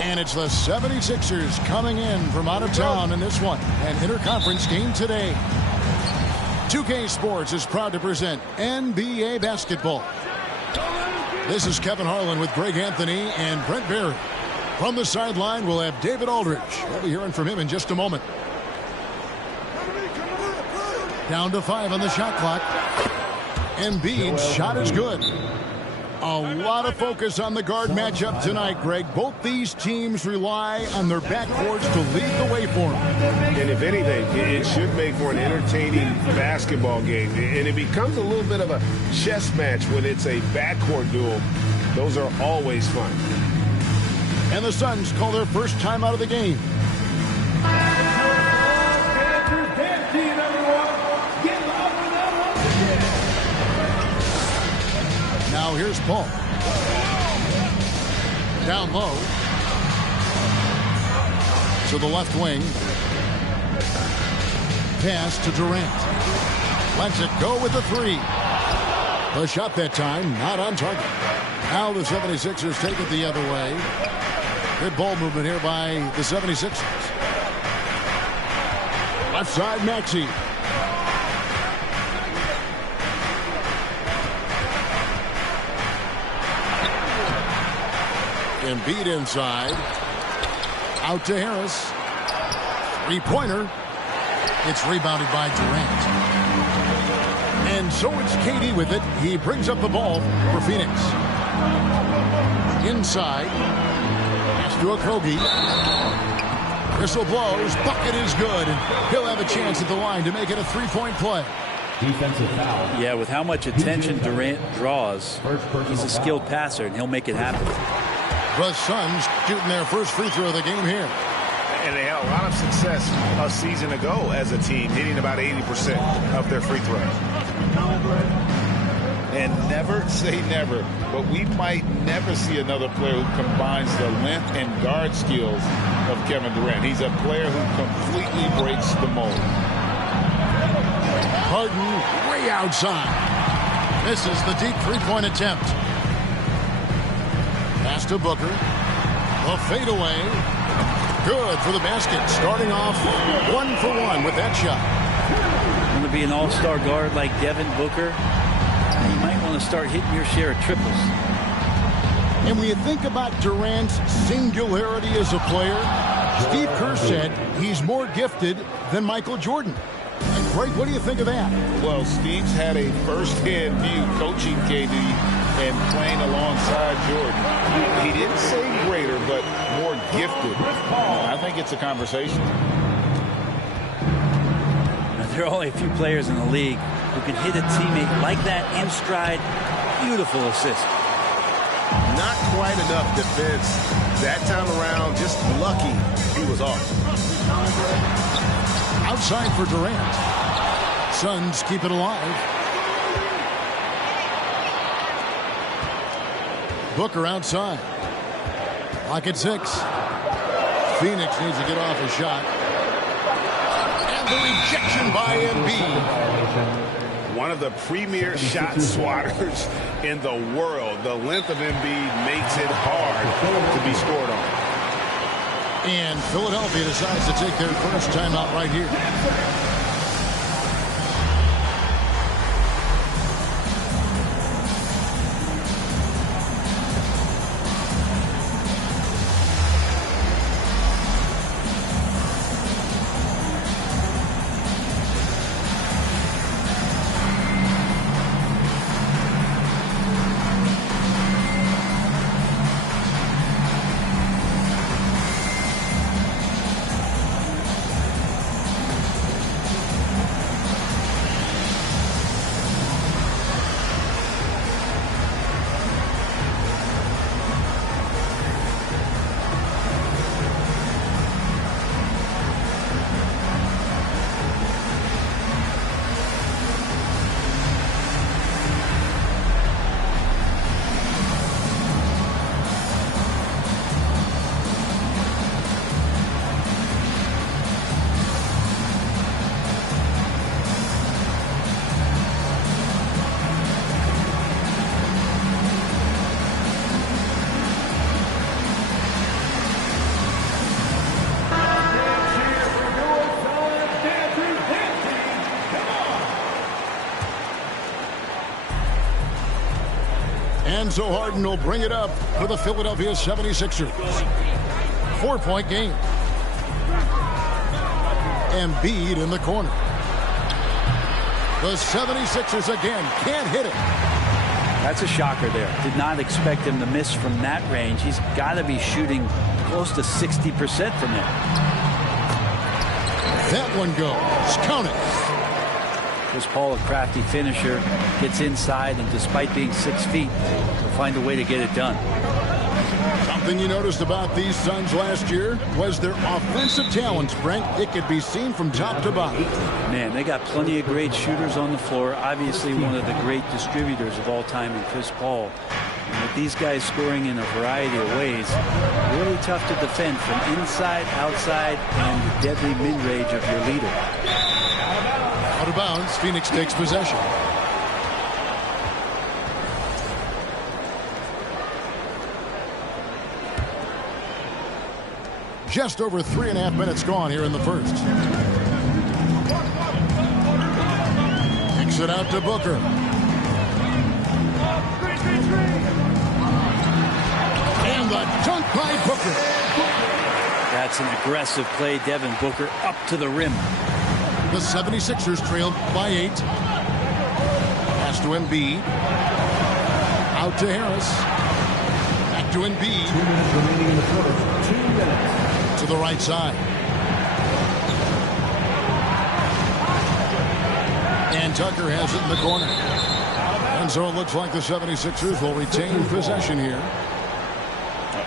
And it's the 76ers coming in from out of town in this one. An interconference game today. 2K Sports is proud to present NBA basketball. This is Kevin Harlan with Greg Anthony and Brent Barry. From the sideline, we'll have David Aldridge. We'll be hearing from him in just a moment. Down to 5 on the shot clock. Embiid's shot is good. A lot of focus on the guard matchup tonight, Greg. Both these teams rely on their backcourts to lead the way for them. And if anything, it should make for an entertaining basketball game. And it becomes a little bit of a chess match when it's a backcourt duel. Those are always fun. And the Suns call their first time out of the game. Now here's Paul. Down low. To the left wing. Pass to Durant. Lets it go with the three. The shot that time, not on target. Now the 76ers take it the other way. Good ball movement here by the 76ers. Left side, Maxey. Embiid inside. Out to Harris. Three-pointer. It's rebounded by Durant. And so it's KD with it. He brings up the ball for Phoenix. Inside. Pass to Okogie. Whistle blows. Bucket is good. And he'll have a chance at the line to make it a three-point play. Defensive foul. Yeah, with how much attention Durant draws, he's a skilled passer, and he'll make it happen. The Suns shooting their first free throw of the game here. And they had a lot of success a season ago as a team, hitting about 80% of their free throws. And never say never, but we might never see another player who combines the length and guard skills of Kevin Durant. He's a player who completely breaks the mold. Harden way outside. This is the deep three-point attempt. Pass to Booker. The fadeaway. Good for the basket. Starting off 1 for 1 with that shot. be an all-star guard like Devin Booker, you might want to start hitting your share of triples. And when you think about Durant's singularity as a player, Steve Kerr said he's more gifted than Michael Jordan. And Greg, what do you think of that? Well, Steve's had a first-hand view coaching KD and playing alongside Jordan. He didn't say greater, but more gifted. I think it's a conversation. Now, there are only a few players in the league who can hit a teammate like that in stride. Beautiful assist. Not quite enough defense that time around. Just lucky he was off. Outside for Durant. Suns keep it alive. Booker outside. Lock at 6. Phoenix needs to get off a shot. And the rejection by Embiid. One of the premier shot swatters in the world. The length of Embiid makes it hard to be scored on. And Philadelphia decides to take their first timeout right here. Enzo Harden will bring it up for the Philadelphia 76ers. 4-point game. Embiid in the corner. The 76ers again can't hit it. That's a shocker there. Did not expect him to miss from that range. He's got to be shooting close to 60% from there. That one goes. Count it. Chris Paul, a crafty finisher, gets inside, and despite being 6 feet, he'll find a way to get it done. Something you noticed about these Suns last year was their offensive talents, Brent. It could be seen from top to bottom. Man, they got plenty of great shooters on the floor. Obviously, one of the great distributors of all time in Chris Paul. And with these guys scoring in a variety of ways, really tough to defend from inside, outside, and the deadly mid-range of your leader. Out of bounds, Phoenix takes possession. Just over 3.5 minutes gone here in the first. Kicks it out to Booker. And the dunk by Booker. That's an aggressive play. Devin Booker up to the rim. The 76ers trailed by 8. Pass to Embiid. Out to Harris. Back to Embiid. 2 minutes remaining in the first. 2 minutes. To the right side. And Tucker has it in the corner. And so it looks like the 76ers will retain possession here.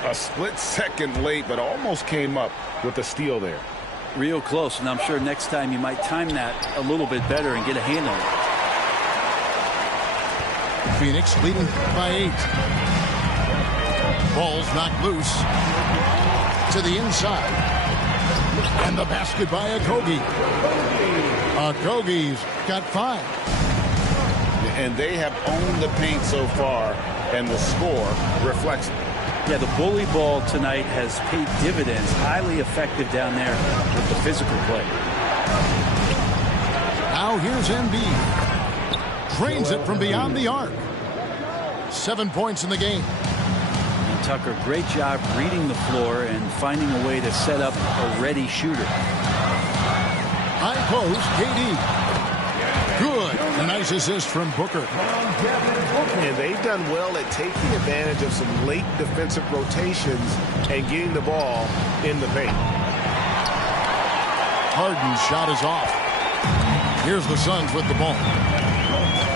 A split second late, but almost came up with the steal there. Real close, and I'm sure next time you might time that a little bit better and get a hand on it. Phoenix leading by 8. Ball's knocked loose. To the inside. And the basket by Okogie. Okogie's got 5. And they have owned the paint so far, and the score reflects it. Yeah, the bully ball tonight has paid dividends. Highly effective down there with the physical play. Now here's Embiid. Drains it from beyond the arc. 7 points in the game. And Tucker, great job reading the floor and finding a way to set up a ready shooter. High post, KD. Good. A nice assist from Booker. And they've done well at taking advantage of some late defensive rotations and getting the ball in the paint. Harden's shot is off. Here's the Suns with the ball.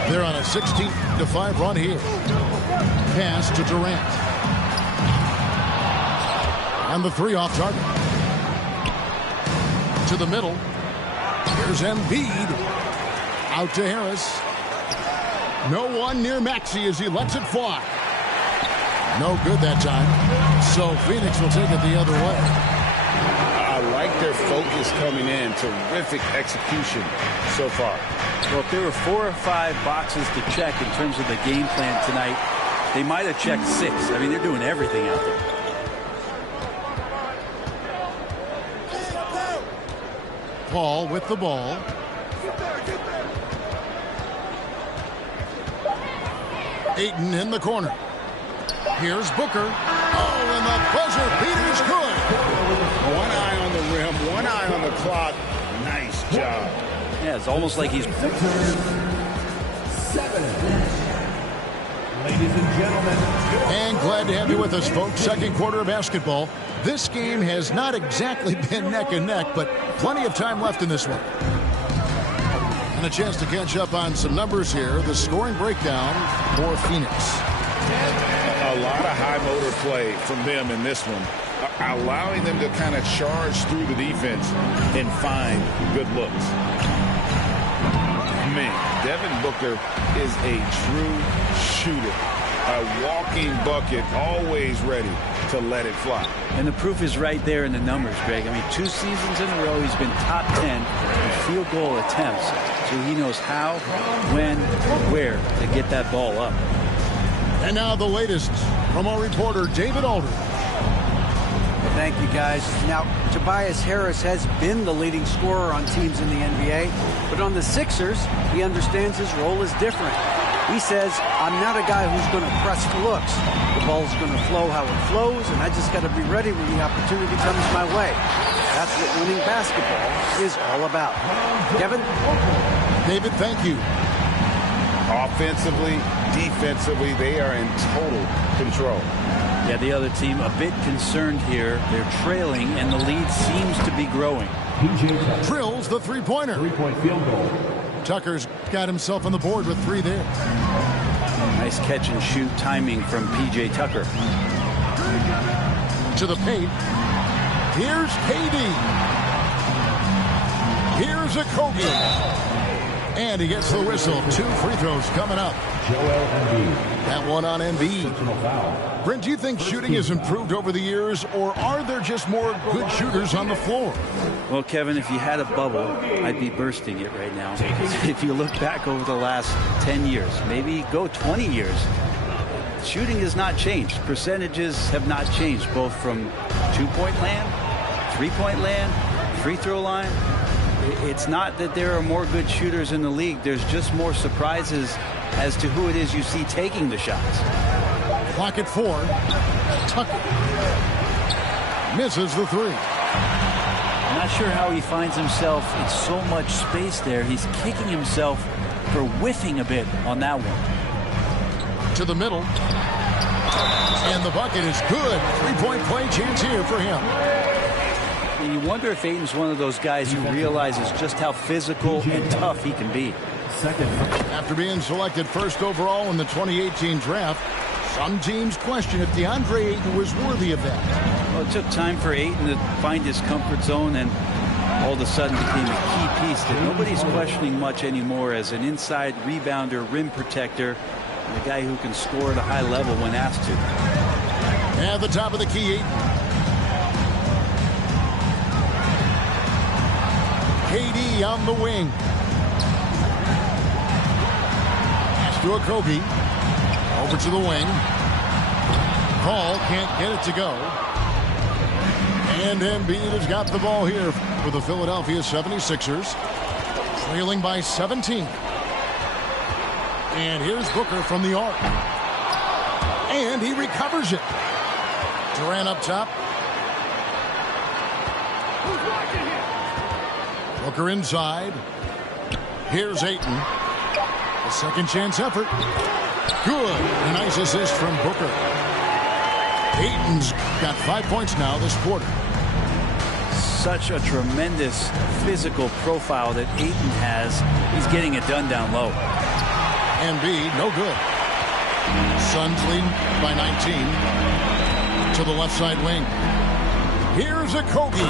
They're on a 16-5 run here. Pass to Durant. And the three off target. To the middle. Here's Embiid. Out to Harris. No one near Maxey as he lets it fly. No good that time. So Phoenix will take it the other way. I like their focus coming in. Terrific execution so far. Well, if there were 4 or 5 boxes to check in terms of the game plan tonight, they might have checked 6. I mean, they're doing everything out there. Paul with the ball. Ayton in the corner. Here's Booker. Oh, and the buzzer beater's good. One eye on the rim, one eye on the clock. Nice job. Yeah, it's almost like he's... 7. Ladies and gentlemen. And glad to have you with us, folks. Second quarter of basketball. This game has not exactly been neck and neck, but plenty of time left in this one. And a chance to catch up on some numbers here. The scoring breakdown for Phoenix. A lot of high motor play from them in this one, allowing them to kind of charge through the defense and find good looks. Man, Devin Booker is a true shooter, a walking bucket, always ready to let it fly. And the proof is right there in the numbers, Greg. I mean, 2 seasons in a row, he's been top 10 in field goal attempts. So he knows how, when, where to get that ball up. And now the latest from our reporter, David Aldridge. Thank you, guys. Now, Tobias Harris has been the leading scorer on teams in the NBA, but on the Sixers, he understands his role is different. He says, I'm not a guy who's going to press for looks. The ball's going to flow how it flows, and I just got to be ready when the opportunity comes my way. That's what winning basketball is all about. Kevin? David, thank you. Offensively, defensively, they are in total control. Yeah, the other team a bit concerned here. They're trailing, and the lead seems to be growing. PJ Drills the three-pointer. 3-point field goal. Tucker's got himself on the board with 3 there. Nice catch and shoot timing from P.J. Tucker. To the paint. Here's KD. Here's Okogie. And he gets the whistle. 2 free throws coming up. Joel Embiid. That one on Embiid. Personal foul. Brent, do you think shooting has improved over the years, or are there just more good shooters on the floor? Well, Kevin, if you had a bubble, I'd be bursting it right now. If you look back over the last 10 years, maybe go 20 years, shooting has not changed. Percentages have not changed, both from two-point land, three-point land, free throw line. It's not that there are more good shooters in the league. There's just more surprises as to who it is you see taking the shots. Clock at 4. Tucker misses the 3. I'm not sure how he finds himself in so much space there. He's kicking himself for whiffing a bit on that one. To the middle. And the bucket is good. 3-point play chance here for him. And you wonder if Ayton's one of those guys who realizes just how physical and tough he can be. Second. After being selected first overall in the 2018 draft, some teams question if DeAndre Ayton was worthy of that. Well, it took time for Ayton to find his comfort zone and all of a sudden became a key piece that nobody's questioning much anymore as an inside rebounder, rim protector, and a guy who can score at a high level when asked to. At the top of the key, Ayton. KD on the wing. Pass to Okogie. Over to the wing. Paul can't get it to go. And Embiid has got the ball here for the Philadelphia 76ers. Trailing by 17. And here's Booker from the arc. And he recovers it. Durant up top. Booker inside. Here's Ayton. A second chance effort. Good. A nice assist from Booker. Ayton's got 5 points now this quarter. Such a tremendous physical profile that Ayton has. He's getting it done down low. Embiid, no good. Suns lead by 19 to the left side wing. Here's Okogie.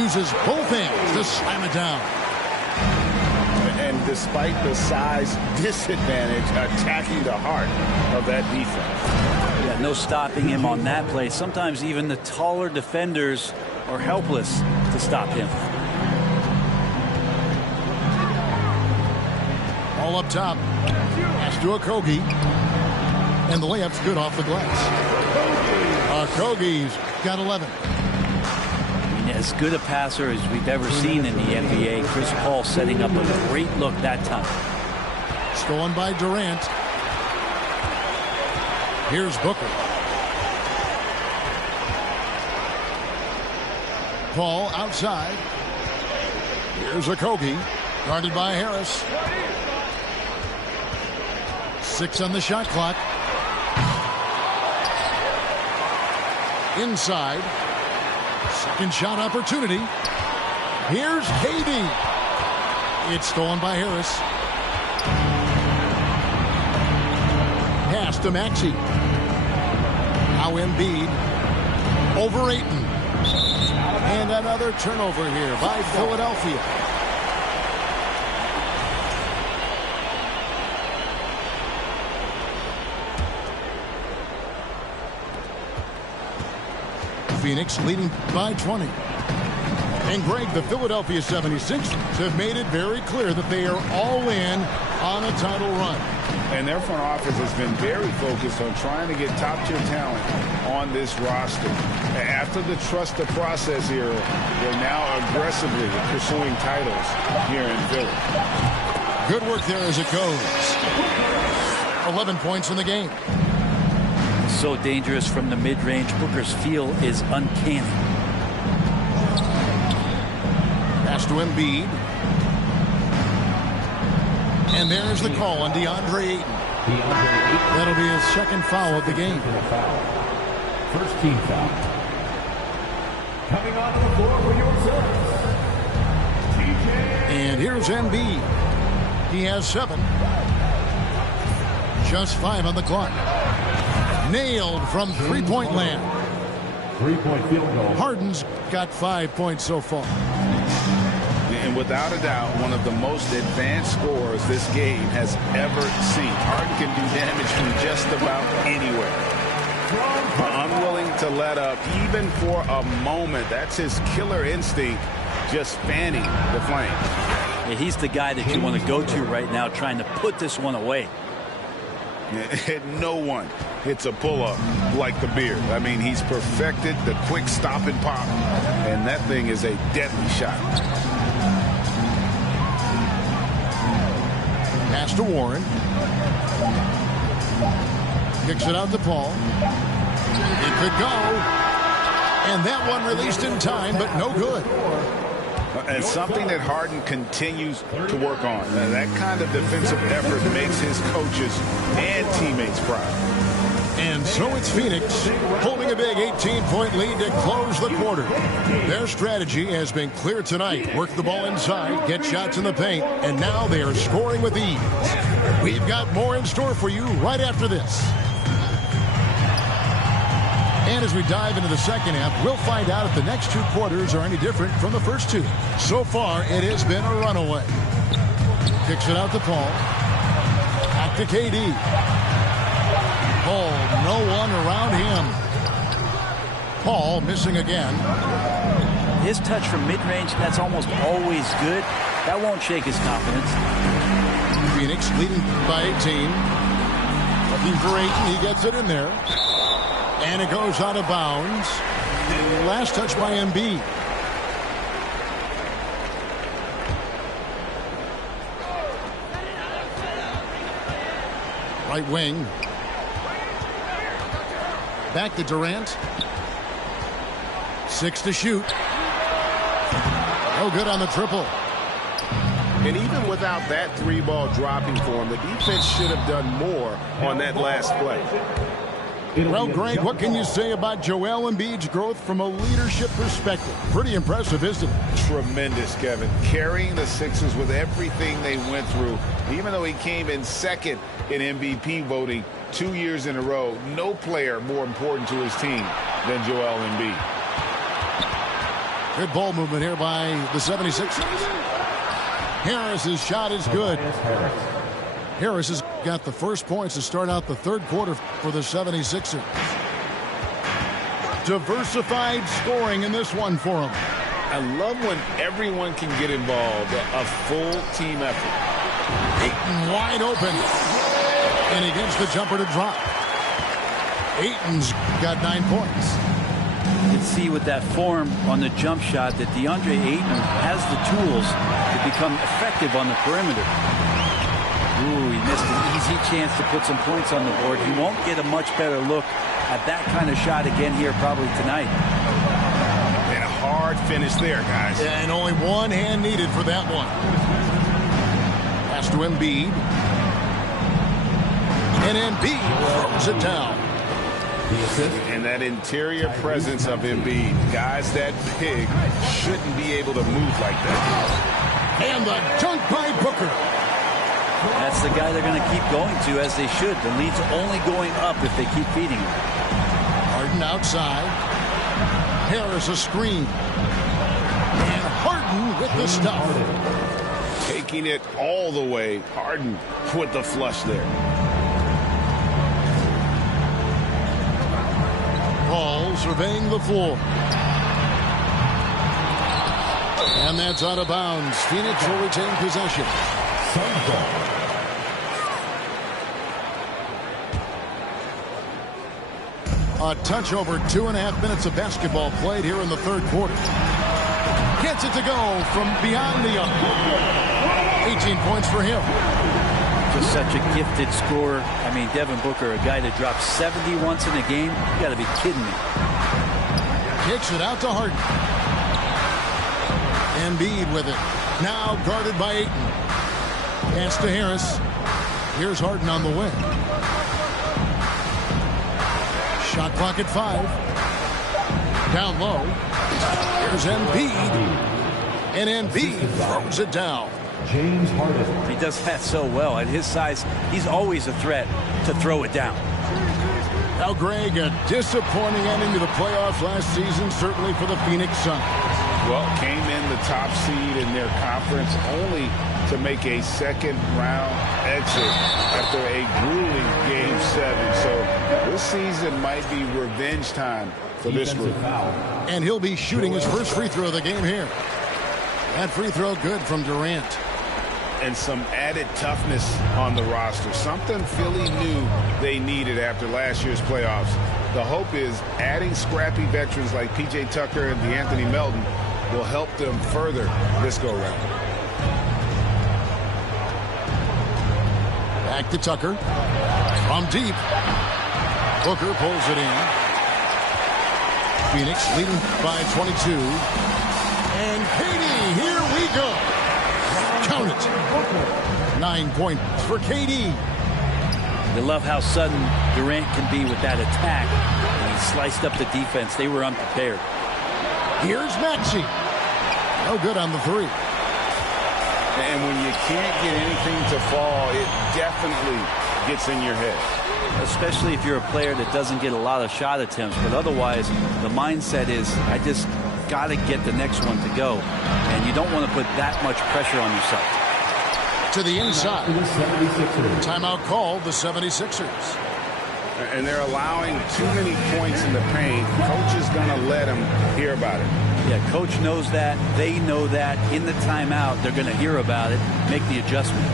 Uses both hands to slam it down. And despite the size disadvantage, attacking the heart of that defense. Yeah, no stopping him on that play. Sometimes even the taller defenders are helpless to stop him. All up top. Pass to Okogie. And the layup's good off the glass. Okogie's got 11. I mean, as good a passer as we've ever seen in the NBA. Chris Paul setting up a great look that time. Stolen by Durant. Here's Booker. Paul outside. Here's Okogie. Guarded by Harris. 6 on the shot clock. Inside. Second shot opportunity. Here's KD. It's stolen by Harris. Pass to Maxey. Now Embiid. Over Ayton. And another turnover here by Philadelphia. Phoenix leading by 20. And Greg, the Philadelphia 76ers have made it very clear that they are all in on a title run. And their front office has been very focused on trying to get top-tier talent on this roster. After the trust the process era, they're now aggressively pursuing titles here in Philly. Good work there as it goes. 11 points in the game. So dangerous from the mid-range. Booker's feel is uncanny. Pass to Embiid. And there's the call on DeAndre Ayton. That'll be his second foul of the game. First team foul. Coming onto the floor for your Suns. And here's Embiid. He has 7. Just 5 on the clock. Nailed from three-point land. 3-point field goal. Harden's got 5 points so far. And without a doubt, one of the most advanced scorers this game has ever seen. Harden can do damage from just about anywhere. Unwilling to let up, even for a moment. That's his killer instinct, just fanning the flame. Yeah, he's the guy that you want to go to right now, trying to put this one away. No one hits a pull-up like the Beard. I mean, he's perfected the quick stop and pop, and that thing is a deadly shot. Pass to Warren. Kicks it out to Paul. It could go. And that one released in time, but no good. And something that Harden continues to work on. That kind of defensive effort makes his coaches and teammates proud. And so it's Phoenix holding a big 18-point lead to close the quarter. Their strategy has been clear tonight. Work the ball inside, get shots in the paint, and now they are scoring with ease. We've got more in store for you right after this. And as we dive into the second half, we'll find out if the next 2 quarters are any different from the first 2. So far, it has been a runaway. Kicks it out to Paul. Back to KD. Paul, no one around him. Paul missing again. His touch from mid-range, that's almost always good. That won't shake his confidence. Phoenix leading by 18. Looking for Ayton. He gets it in there. And it goes out of bounds. Last touch by Embiid. Right wing. Back to Durant. 6 to shoot. No good on the triple. And even without that 3-ball dropping for him, the defense should have done more on that last play. Well, Greg, what can you say about Joel Embiid's growth from a leadership perspective? Pretty impressive, isn't it? Tremendous, Kevin. Carrying the Sixers with everything they went through. Even though he came in second in MVP voting 2 years in a row, no player more important to his team than Joel Embiid. Good ball movement here by the 76ers. Harris's shot is good. Harris has got the first points to start out the third quarter for the 76ers. Diversified scoring in this one for him. I love when everyone can get involved, a full team effort. Ayton wide open. And he gets the jumper to drop. Ayton's got 9 points. You can see with that form on the jump shot that DeAndre Ayton has the tools to become effective on the perimeter. Ooh, he missed an easy chance to put some points on the board. He won't get a much better look at that kind of shot again here probably tonight. And a hard finish there, guys. And only one hand needed for that one. Pass to Embiid. And Embiid throws it down. And that interior presence of Embiid, guys that big, shouldn't be able to move like that. And the dunk by Booker. That's the guy they're going to keep going to, as they should. The lead's only going up if they keep feeding him. Harden outside. Harris a screen. And Harden with the stuff. Taking it all the way. Harden with the flush there. Paul surveying the floor. And that's out of bounds. Phoenix will retain possession. A touch over 2.5 minutes of basketball played here in the third quarter. Gets it to go from beyond the arc. 18 points for him. Just such a gifted scorer. I mean, Devin Booker, a guy that drops 70 once in a game. You got to be kidding me. Kicks it out to Harden. Embiid with it. Now guarded by Ayton. Pass to Harris. Here's Harden on the wing. Shot clock at 5. Down low. Here's Embiid. And Embiid throws it down. James Harden. He does that so well. At his size, he's always a threat to throw it down. Now, Greg, a disappointing ending to the playoffs last season, certainly for the Phoenix Suns. Well, came in the top seed in their conference only to make a second-round exit after a grueling Game 7. So this season might be revenge time for this group. And he'll be shooting his first free throw of the game here. That free throw good from Durant. And some added toughness on the roster. Something Philly knew they needed after last year's playoffs. The hope is adding scrappy veterans like P.J. Tucker and DeAnthony Melton will help them further this go-round. Back to Tucker. From deep. Booker pulls it in. Phoenix leading by 22. And KD, here we go. Count it. 9 points for KD. You love how sudden Durant can be with that attack. And he sliced up the defense. They were unprepared. Here's Maxey. No good on the 3. And when you can't get anything to fall, it definitely gets in your head. Especially if you're a player that doesn't get a lot of shot attempts. But otherwise, the mindset is, I just got to get the next one to go. And you don't want to put that much pressure on yourself. To the inside. Timeout called the 76ers. And they're allowing too many points in the paint. Coach is going to let them hear about it. Yeah, coach knows that. They know that. In the timeout, they're going to hear about it, make the adjustment.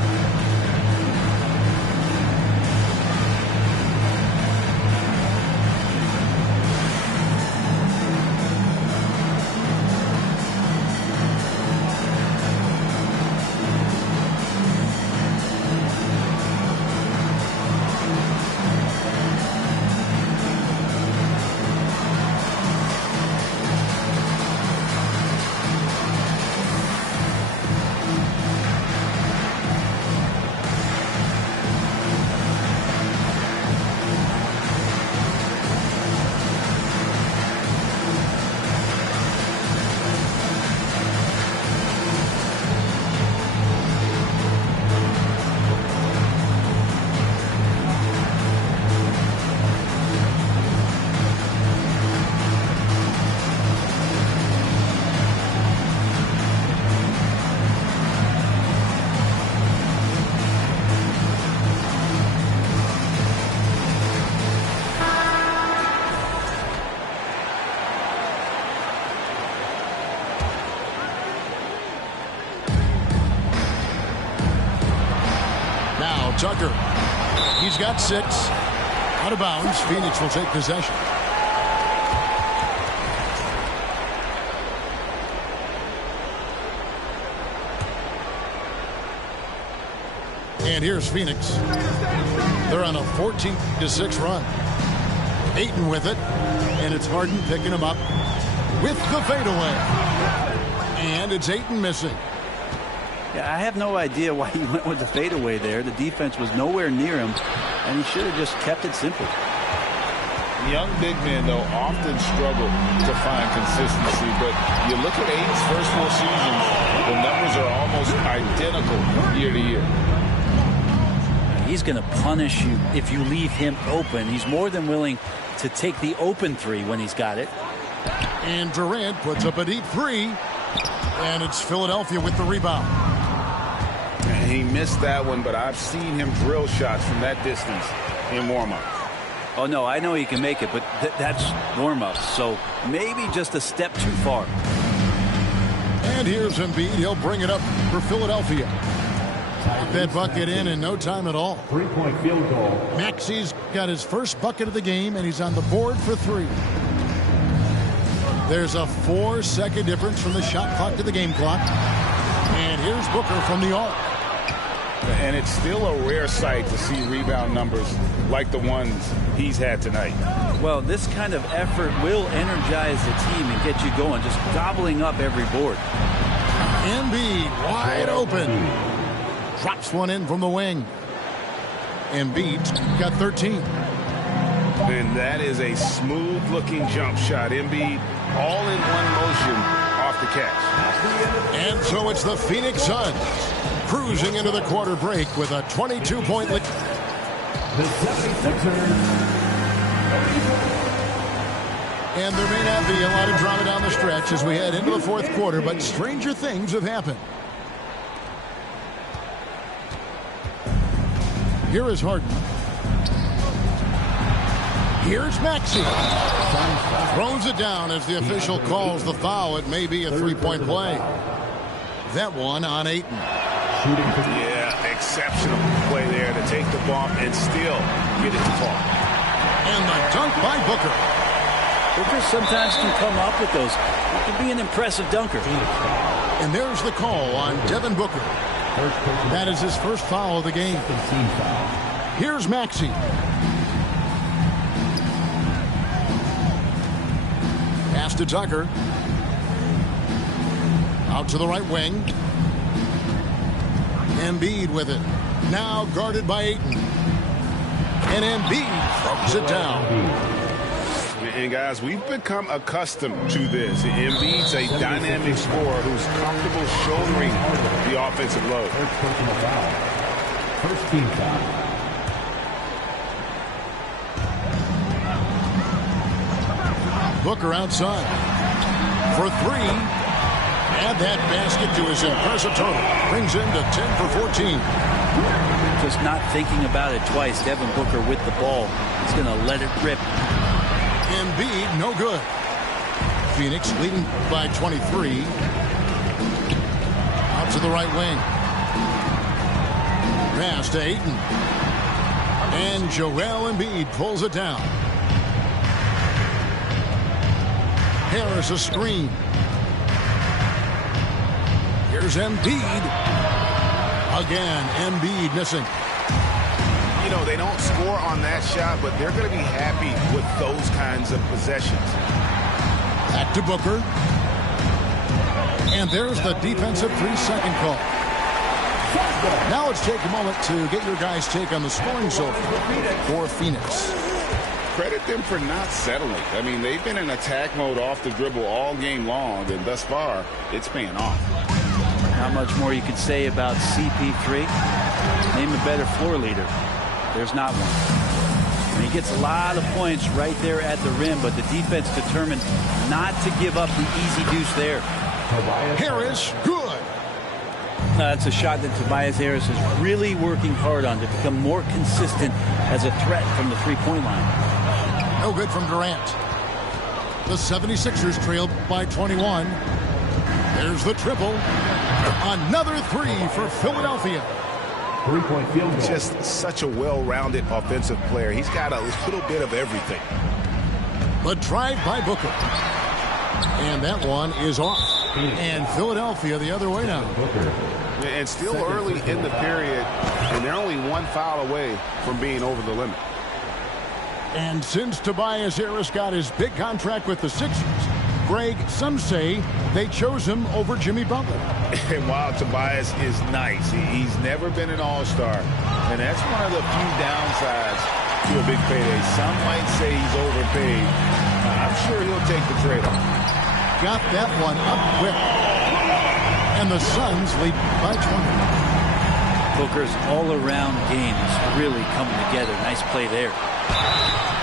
Tucker. He's got 6. Out of bounds. Phoenix will take possession. And here's Phoenix. They're on a 14-6 run. Ayton with it. And it's Harden picking him up with the fadeaway. And it's Ayton missing. Yeah, I have no idea why he went with the fadeaway there. The defense was nowhere near him, and he should have just kept it simple. Young big men, though, often struggle to find consistency. But you look at Ayton's first 4 seasons, the numbers are almost identical year to year. He's going to punish you if you leave him open. He's more than willing to take the open 3 when he's got it. And Durant puts up a deep 3. And it's Philadelphia with the rebound. He missed that one, but I've seen him drill shots from that distance in warm-up. Oh, no, I know he can make it, but that's warm-up. So maybe just a step too far. And here's Embiid. He'll bring it up for Philadelphia. Got that bucket in no time at all. 3-point field goal. Maxi's got his first bucket of the game, and he's on the board for 3. There's a 4-second difference from the shot clock to the game clock. And here's Booker from the arc. And it's still a rare sight to see rebound numbers like the ones he's had tonight. Well, this kind of effort will energize the team and get you going, just gobbling up every board. Embiid wide open. Drops one in from the wing. Embiid's got 13. And that is a smooth-looking jump shot. Embiid all in one motion off the catch. And so it's the Phoenix Suns cruising into the quarter break with a 22-point lead. The 76ers. And there may not be a lot of drama down the stretch as we head into the 4th quarter, but stranger things have happened. Here is Harden. Here's Maxey. Throws it down as the official calls the foul. It may be a 3-point play. That one on Ayton. Yeah, exceptional play there to take the bump and still get it to fall. And the dunk by Booker. Booker sometimes can come up with those. He can be an impressive dunker. And there's the call on Devin Booker. That is his first foul of the game. Here's Maxey. Pass to Tucker. Out to the right wing. Embiid with it. Now guarded by Ayton. And Embiid throws it down. And guys, we've become accustomed to this. Embiid's a dynamic scorer who's comfortable shouldering the offensive load. First team foul. Booker outside for 3. Add that basket to his impressive total. Brings him to 10 for 14. Just not thinking about it twice. Devin Booker with the ball. He's going to let it rip. Embiid, no good. Phoenix leading by 23. Out to the right wing. Pass to Ayton. And Joel Embiid pulls it down. Harris a screen. Here's Embiid. Again, Embiid missing. You know, they don't score on that shot, but they're going to be happy with those kinds of possessions. Back to Booker. And there's the defensive 3-second call. Now let's take a moment to get your guys' take on the scoring so far for Phoenix. Credit them for not settling. I mean, they've been in attack mode off the dribble all game long, and thus far, it's paying off. Not much more you could say about CP3. Name a better floor leader. There's not one. And he gets a lot of points right there at the rim, but the defense determined not to give up the easy deuce there. Harris, good. That's a shot that Tobias Harris is really working hard on to become more consistent as a threat from the three-point line. No good from Durant. The 76ers trailed by 21. There's the triple. Another 3 for Philadelphia. 3-point field goal. Just such a well-rounded offensive player. He's got a little bit of everything. The drive by Booker. And that one is off. And Philadelphia the other way now. Booker. And still early in the period, and they're only one foul away from being over the limit. And since Tobias Harris got his big contract with the Sixers, Greg, some say they chose him over Jimmy Butler. And while Tobias is nice, he's never been an all-star. And that's one of the few downsides to a big payday. Some might say he's overpaid. I'm sure he'll take the trade-off. Got that one up quick. And the Suns lead by 20. Booker's all-around game is really coming together. Nice play there.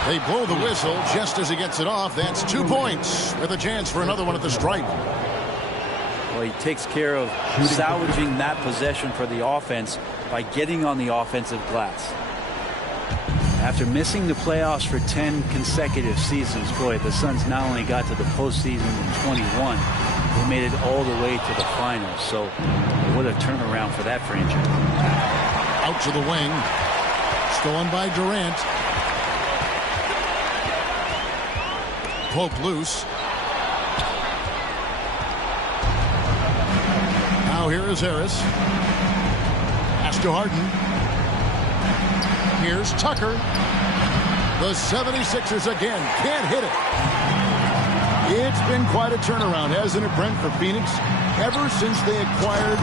They blow the whistle just as he gets it off. That's 2 points with a chance for another one at the stripe. Well, he takes care of salvaging that possession for the offense by getting on the offensive glass. After missing the playoffs for 10 consecutive seasons, boy, the Suns not only got to the postseason in 21, they made it all the way to the finals. So what a turnaround for that franchise. Out to the wing. Stolen by Durant. Pope loose. Now here is Harris. Pass to Harden. Here's Tucker. The 76ers again can't hit it. It's been quite a turnaround, hasn't it, Brent, for Phoenix? Ever since they acquired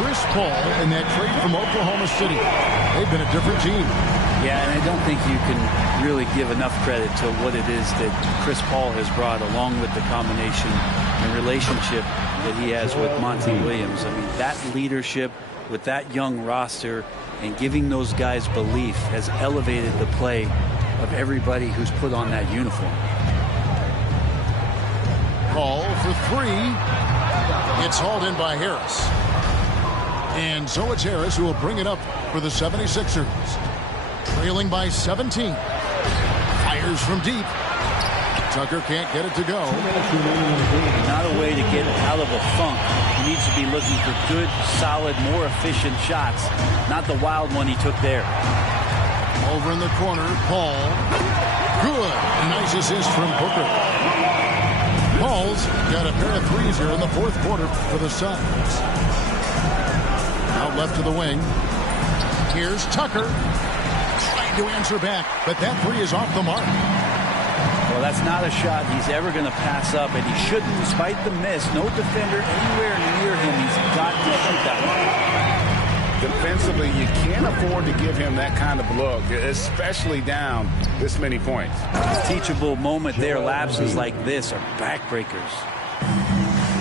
Chris Paul in that trade from Oklahoma City, they've been a different team. Yeah, and I don't think you can really give enough credit to what it is that Chris Paul has brought, along with the combination and relationship that he has with Monty Williams. I mean, that leadership with that young roster and giving those guys belief has elevated the play of everybody who's put on that uniform. Paul for three. It's hauled in by Harris. And so it's Harris who will bring it up for the 76ers. Trailing by 17. Fires from deep. Tucker can't get it to go. Not a way to get out of a funk. He needs to be looking for good, solid, more efficient shots. Not the wild one he took there. Over in the corner, Paul. Good. A nice assist from Booker. Paul's got a pair of threes here in the fourth quarter for the Suns. Out left to the wing. Here's Tucker. Trying to answer back, but that three is off the mark. Well, that's not a shot he's ever going to pass up, and he shouldn't. Despite the miss, no defender anywhere near him. He's got to shoot that one. Defensively, you can't afford to give him that kind of look, especially down this many points. His teachable moment there, lapses like this are backbreakers.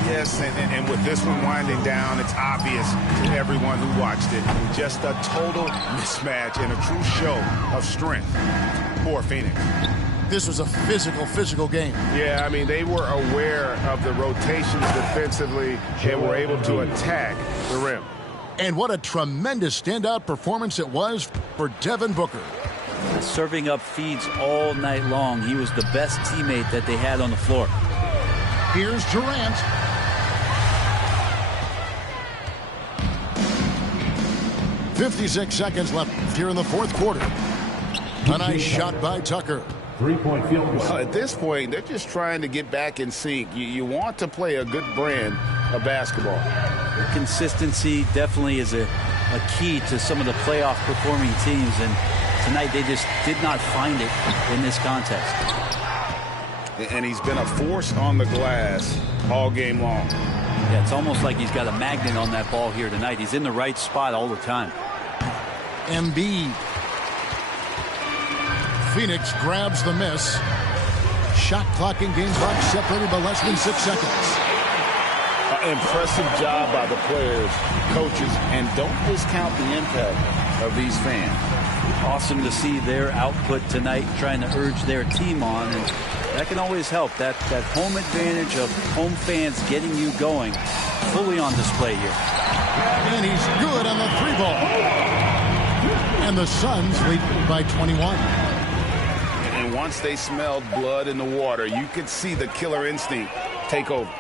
Yes, and with this one winding down, it's obvious to everyone who watched it. Just a total mismatch and a true show of strength for Phoenix. This was a physical game. Yeah, I mean, they were aware of the rotations defensively and were able to attack the rim. And what a tremendous standout performance it was for Devin Booker. Serving up feeds all night long. He was the best teammate that they had on the floor. Here's Durant. .56 seconds left here in the fourth quarter. A nice shot by Tucker. 3-point field goal. Well, at this point, they're just trying to get back in sync. You want to play a good brand of basketball. Consistency definitely is a key to some of the playoff performing teams, and tonight they just did not find it in this contest. And he's been a force on the glass all game long. Yeah, it's almost like he's got a magnet on that ball here tonight. He's in the right spot all the time. Embiid. Phoenix grabs the miss. Shot clock and game clock separated by less than 6 seconds. Impressive job by the players, coaches, and don't discount the impact of these fans. Awesome to see their output tonight, trying to urge their team on, and that can always help. That home advantage of home fans getting you going, fully on display here. And he's good on the three ball. And the Suns lead by 21. And once they smelled blood in the water, you could see the killer instinct take over.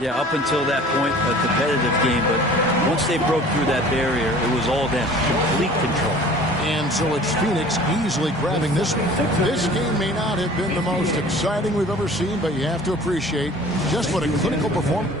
Yeah, up until that point, a competitive game. But once they broke through that barrier, it was all them. Complete control. And so it's Phoenix easily grabbing this one. This game may not have been the most exciting we've ever seen, but you have to appreciate just what a clinical performance.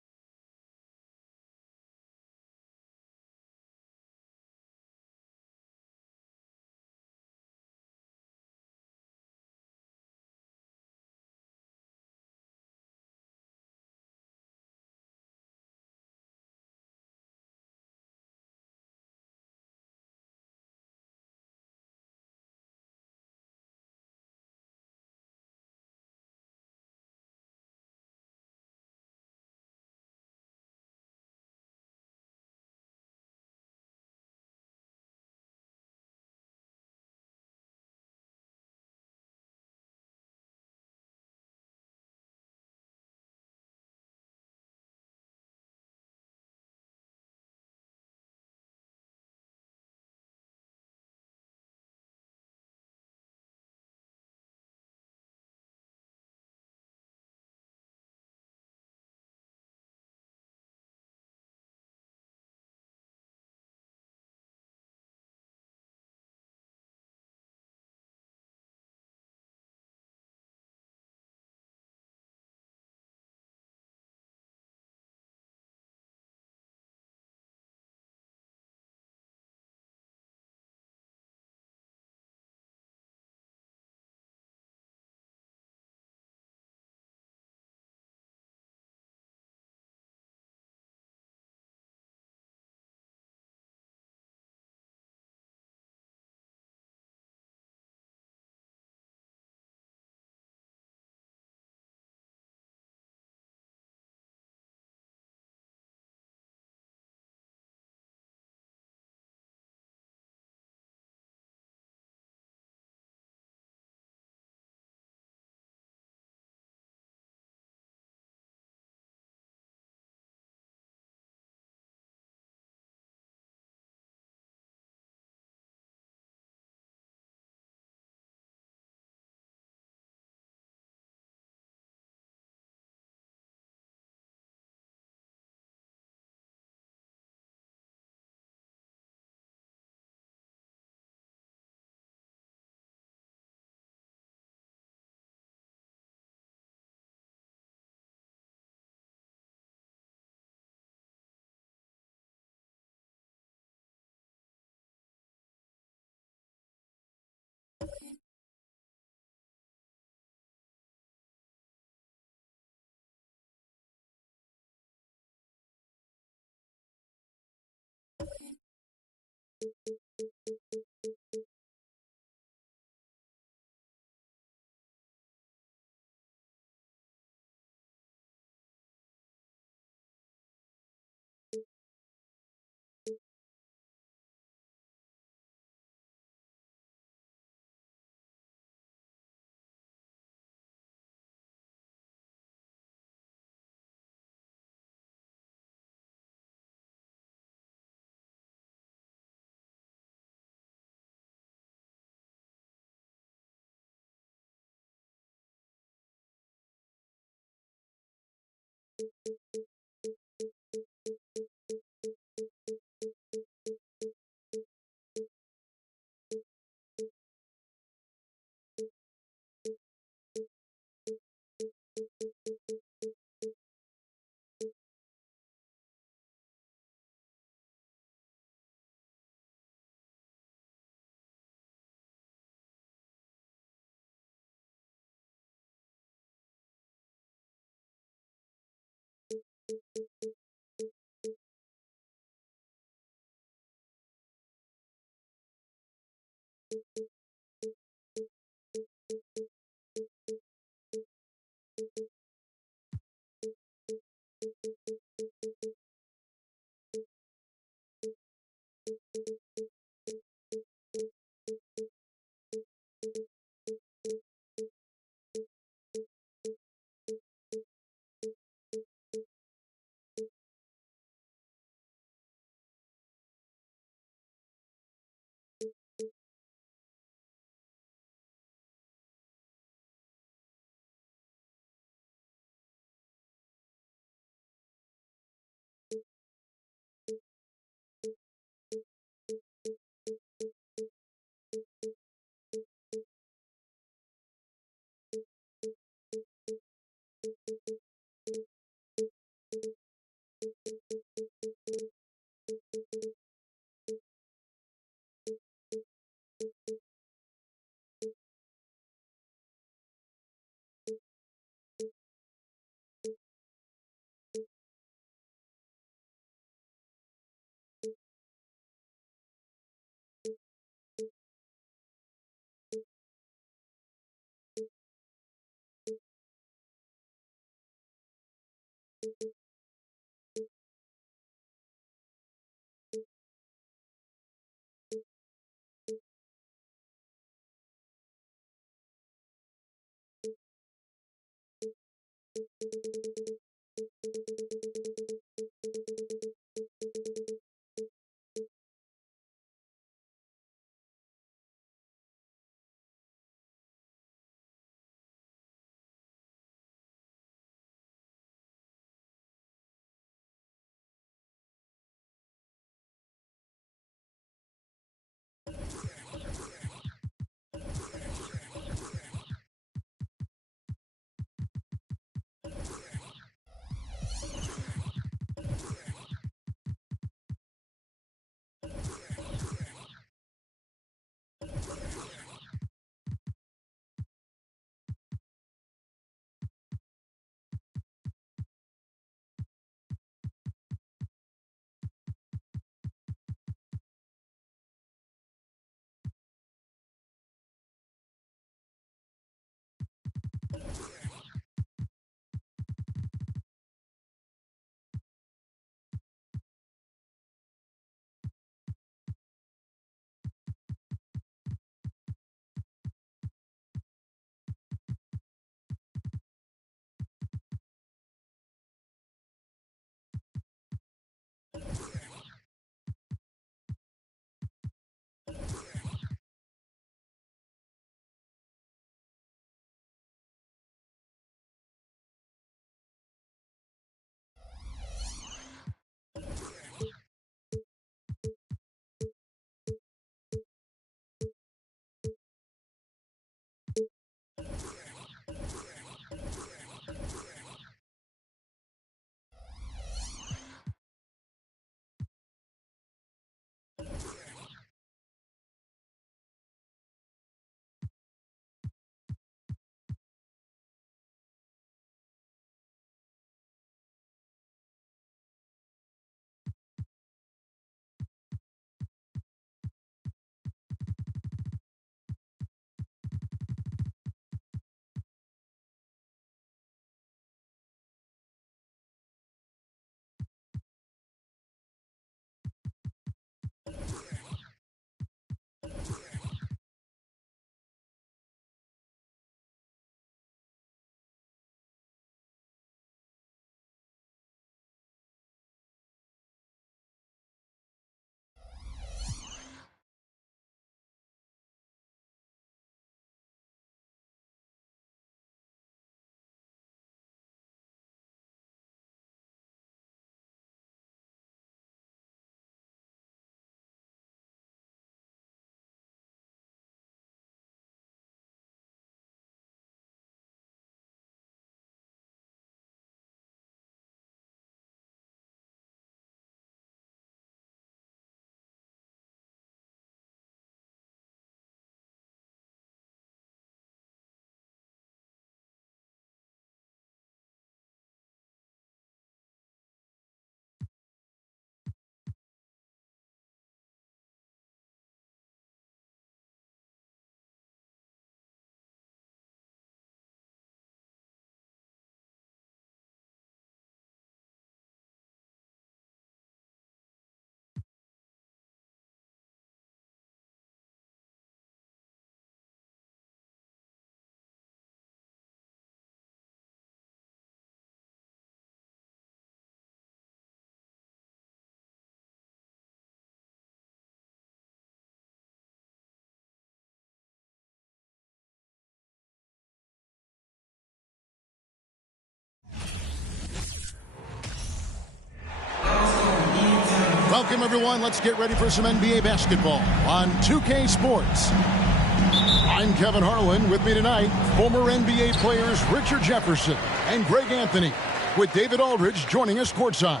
Welcome, everyone. Let's get ready for some NBA basketball on 2K Sports. I'm Kevin Harlan. With me tonight, former NBA players Richard Jefferson and Greg Anthony, with David Aldridge joining us courtside.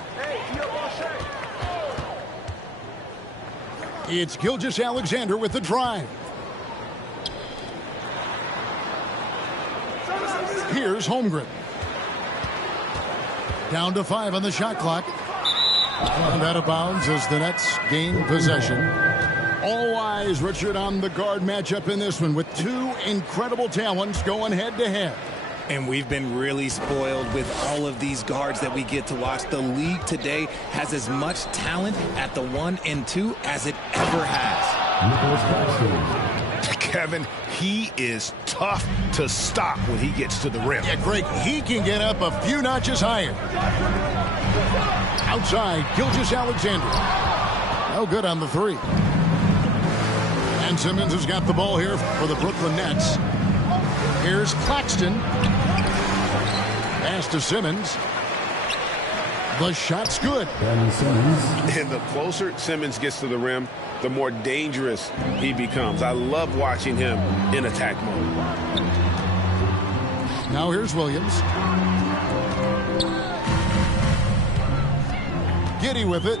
It's Gilgeous-Alexander with the drive. Here's Holmgren. Down to 5 on the shot clock. And out of bounds as the Nets gain possession. All eyes, Richard, on the guard matchup in this one with two incredible talents going head-to-head. And we've been really spoiled with all of these guards that we get to watch. The league today has as much talent at the 1 and 2 as it ever has. Kevin, he is tough to stop when he gets to the rim. Yeah, Greg, he can get up a few notches higher. Outside, Gilgeous-Alexander. No good on the 3. And Simmons has got the ball here for the Brooklyn Nets. Here's Claxton. Pass to Simmons. The shot's good. And the closer Simmons gets to the rim, the more dangerous he becomes. I love watching him in attack mode. Now here's Williams. Giddey with it.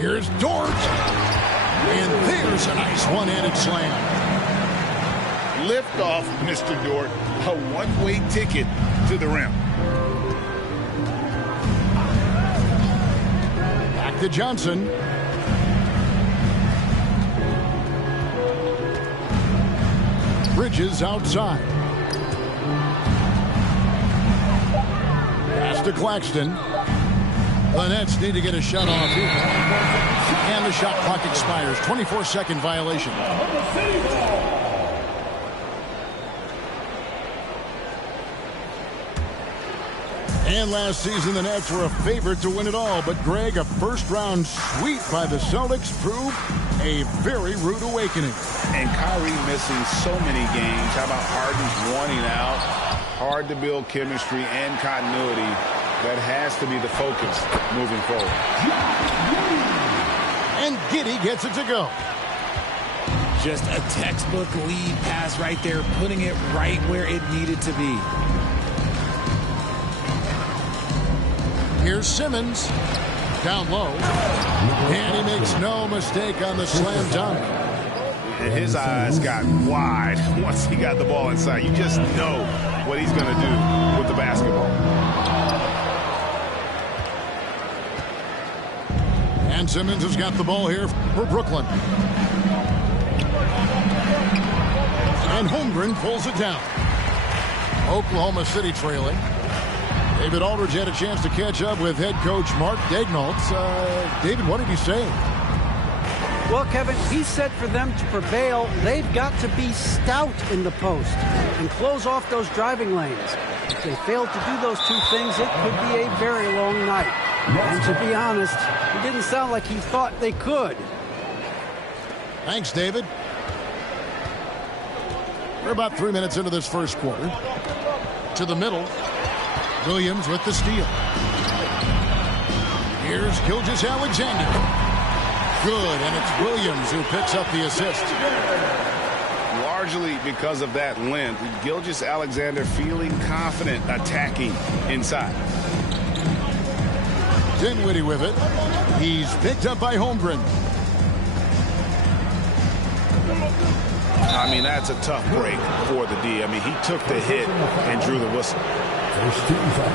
Here's Dort. And there's a nice one-handed slam. Lift off, Mr. Dort. A one-way ticket to the rim. Back to Johnson. Bridges outside. Pass to Claxton. The Nets need to get a shot off here. And the shot clock expires. 24-second violation. And last season, the Nets were a favorite to win it all. But, Greg, a first-round sweep by the Celtics proved a very rude awakening. And Kyrie missing so many games. How about Harden's wanting out? Hard to build chemistry and continuity. That has to be the focus moving forward. And Giddey gets it to go. Just a textbook lead pass right there, putting it right where it needed to be. Here's Simmons. Down low. And he makes no mistake on the slam dunk. And his eyes got wide once he got the ball inside. You just know what he's going to do with the basketball. And Simmons has got the ball here for Brooklyn. And Holmgren pulls it down. Oklahoma City trailing. David Aldridge had a chance to catch up with head coach Mark Daignault. David, what did he say? Well, Kevin, he said for them to prevail, they've got to be stout in the post and close off those driving lanes. If they fail to do those two things, it could be a very long night. And to be honest, it didn't sound like he thought they could. Thanks, David. We're about 3 minutes into this first quarter. To the middle. Williams with the steal. Here's Gilgeous-Alexander. Good, and it's Williams who picks up the assist. Largely because of that length, Gilgeous-Alexander feeling confident attacking inside. Dinwiddie with it. He's picked up by Holmgren. I mean, that's a tough break for the D. I mean, he took the hit and drew the whistle. First team foul.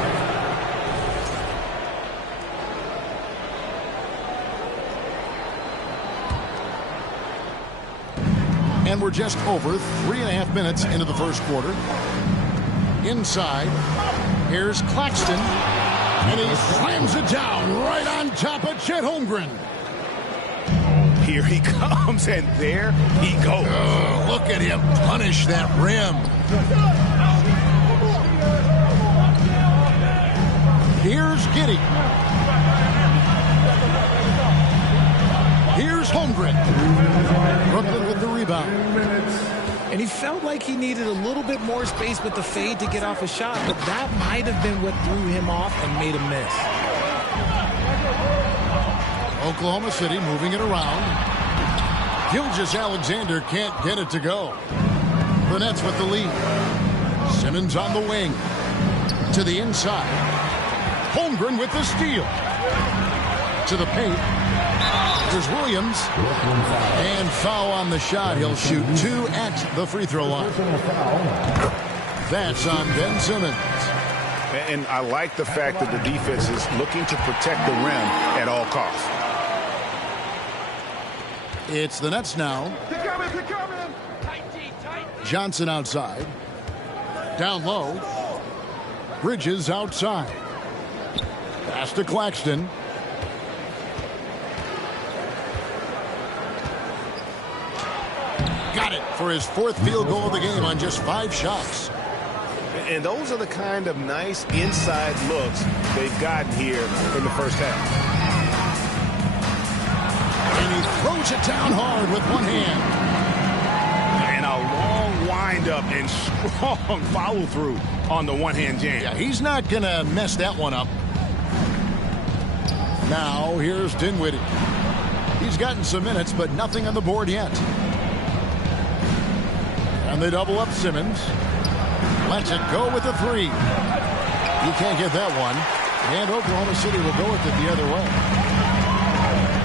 And we're just over 3.5 minutes into the first quarter. Inside, here's Claxton. And he slams it down right on top of Chet Holmgren. Here he comes, and there he goes. Oh, look at him punish that rim. Here's Giddey. Here's Holmgren. Brooklyn with the rebound. And he felt like he needed a little bit more space with the fade to get off a shot, but that might have been what threw him off and made him miss. Oklahoma City moving it around. Gilgeous-Alexander can't get it to go. The Nets with the lead. Simmons on the wing. To the inside. Holmgren with the steal. To the paint. There's Williams. And foul on the shot. He'll shoot 2 at the free throw line. That's on Ben Simmons. And I like the fact that the defense is looking to protect the rim at all costs. It's the Nets now. Johnson outside. Down low. Bridges outside. Pass to Claxton. Got it for his 4th field goal of the game on just 5 shots. And those are the kind of nice inside looks they've gotten here in the first half. And he throws it down hard with one hand. And a long wind-up and strong follow-through on the one-hand jam. Yeah, he's not going to mess that one up. Now, here's Dinwiddie. He's gotten some minutes, but nothing on the board yet. And they double up Simmons. Lets it go with a 3. You can't get that one. And Oklahoma City will go with it the other way.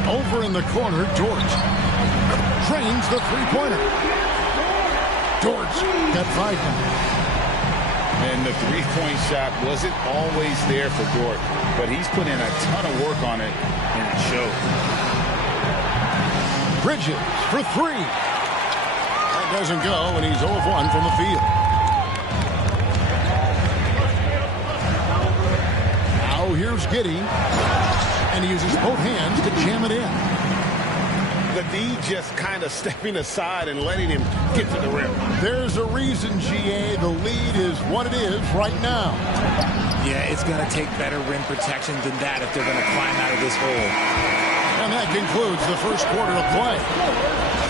Over in the corner, George trains the three-pointer. George got 5 now. And the three-point shot wasn't always there for Dort, but he's put in a ton of work on it, and it shows. Bridges for 3. That doesn't go, and he's 0 of 1 from the field. Now here's Giddey. And he uses both hands to jam it in. The D just kind of stepping aside and letting him get to the rim. There's a reason, GA. The lead is what it is right now. Yeah, it's going to take better rim protection than that if they're going to climb out of this hole. And that concludes the first quarter of play.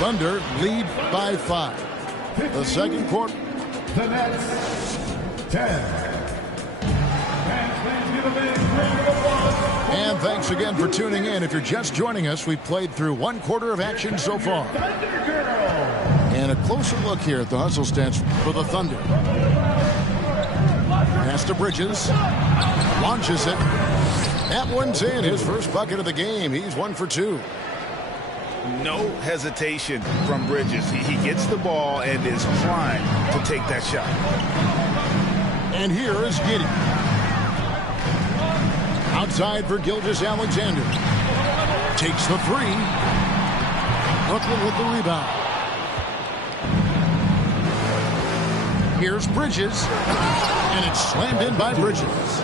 Thunder lead by 5. The second quarter. The Nets 10. And thanks again for tuning in. If you're just joining us, we've played through 1 quarter of action so far. And a closer look here at the hustle stats for the Thunder. Pass to Bridges. Launches it. That one's in. His first bucket of the game. He's 1 for 2. No hesitation from Bridges. He gets the ball and is primed to take that shot. And here is Giddey. Outside for Gilgeous-Alexander. Takes the 3. Brooklyn with the rebound. Here's Bridges. And it's slammed in by Bridges.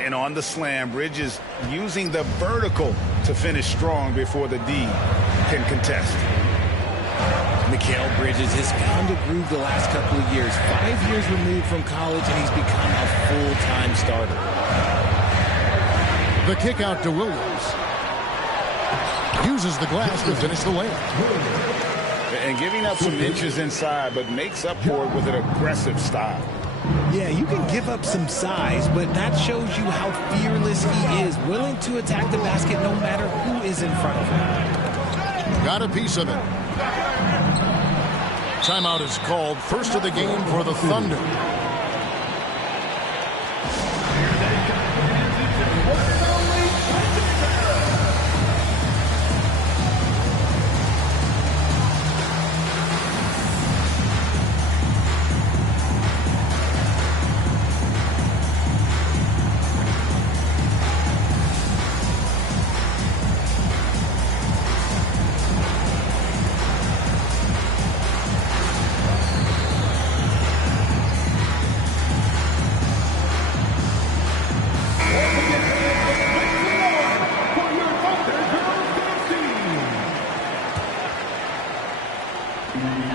And on the slam, Bridges using the vertical to finish strong before the D can contest. Mikal Bridges has found a groove the last couple of years. 5 years removed from college, and he's become a full-time starter. The kick out to Williams. Uses the glass to finish the layup. And giving up some inches inside, but makes up for it with an aggressive style. Yeah, you can give up some size, but that shows you how fearless he is, willing to attack the basket no matter who is in front of him. Got a piece of it. Timeout is called. First of the game for the Thunder.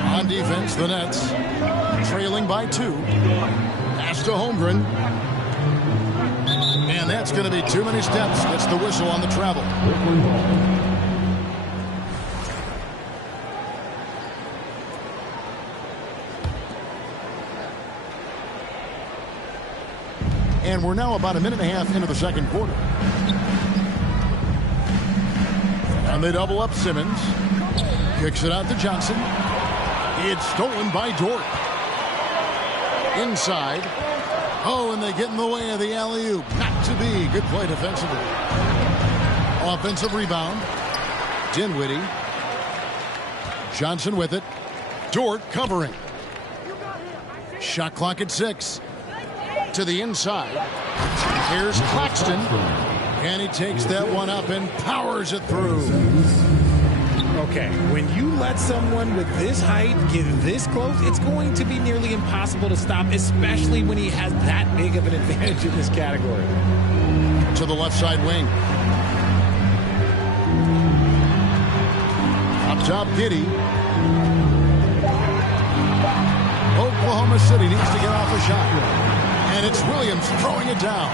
On defense, the Nets trailing by 2. Pass to Holmgren. And that's going to be too many steps. Gets the whistle on the travel. And we're now about a minute and a half into the second quarter. And they double up Simmons. Kicks it out to Johnson. It's stolen by Dort. Inside. Oh, and they get in the way of the alley-oop. Not to be. Good play defensively. Offensive rebound. Dinwiddie. Johnson with it. Dort covering. Shot clock at 6. To the inside. Here's Claxton. And he takes that one up and powers it through. Okay, when you let someone with this height get this close, it's going to be nearly impossible to stop, especially when he has that big of an advantage in this category. To the left side wing. Up top, Giddey. Oklahoma City needs to get off a shot. And it's Williams throwing it down.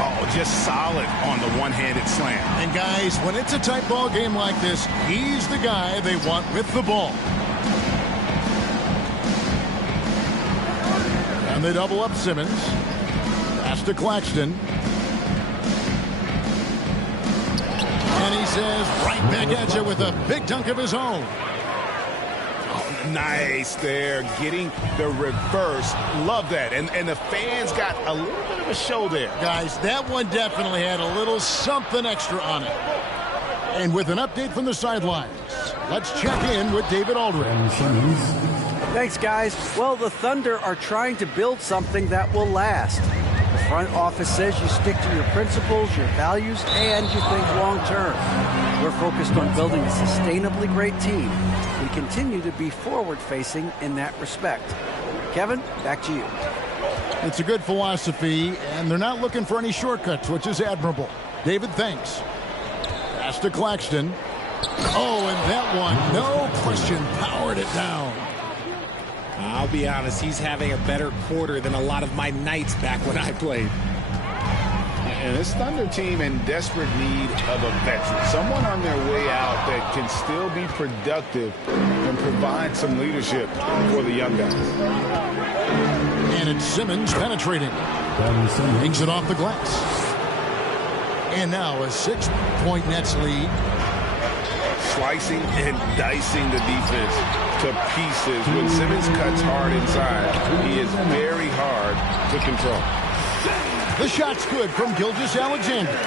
Oh, just solid on the one-handed slam. And guys, when it's a tight ball game like this, he's the guy they want with the ball. And they double up Simmons. Pass to Claxton. And he says, right back at you with a big dunk of his own. Nice there, getting the reverse. Love that. And the fans got a little bit of a show there. Guys, that one definitely had a little something extra on it. And with an update from the sidelines, let's check in with David Aldridge. Thanks, guys. Well, the Thunder are trying to build something that will last. The front office says you stick to your principles, your values, and you think long term. We're focused on building a sustainably great team. We continue to be forward-facing in that respect. Kevin, back to you. It's a good philosophy, and they're not looking for any shortcuts, which is admirable. David, thanks. Pass to Claxton. Oh, and that one, no question, powered it down. I'll be honest, he's having a better quarter than a lot of my nights back when I played. And this Thunder team in desperate need of a veteran. Someone on their way out that can still be productive and provide some leadership for the young guys. And it's Simmons penetrating. Takes it off the glass. And now a 6-point Nets lead. Slicing and dicing the defense to pieces. When Simmons cuts hard inside, he is very hard to control. The shot's good from Gilgeous-Alexander.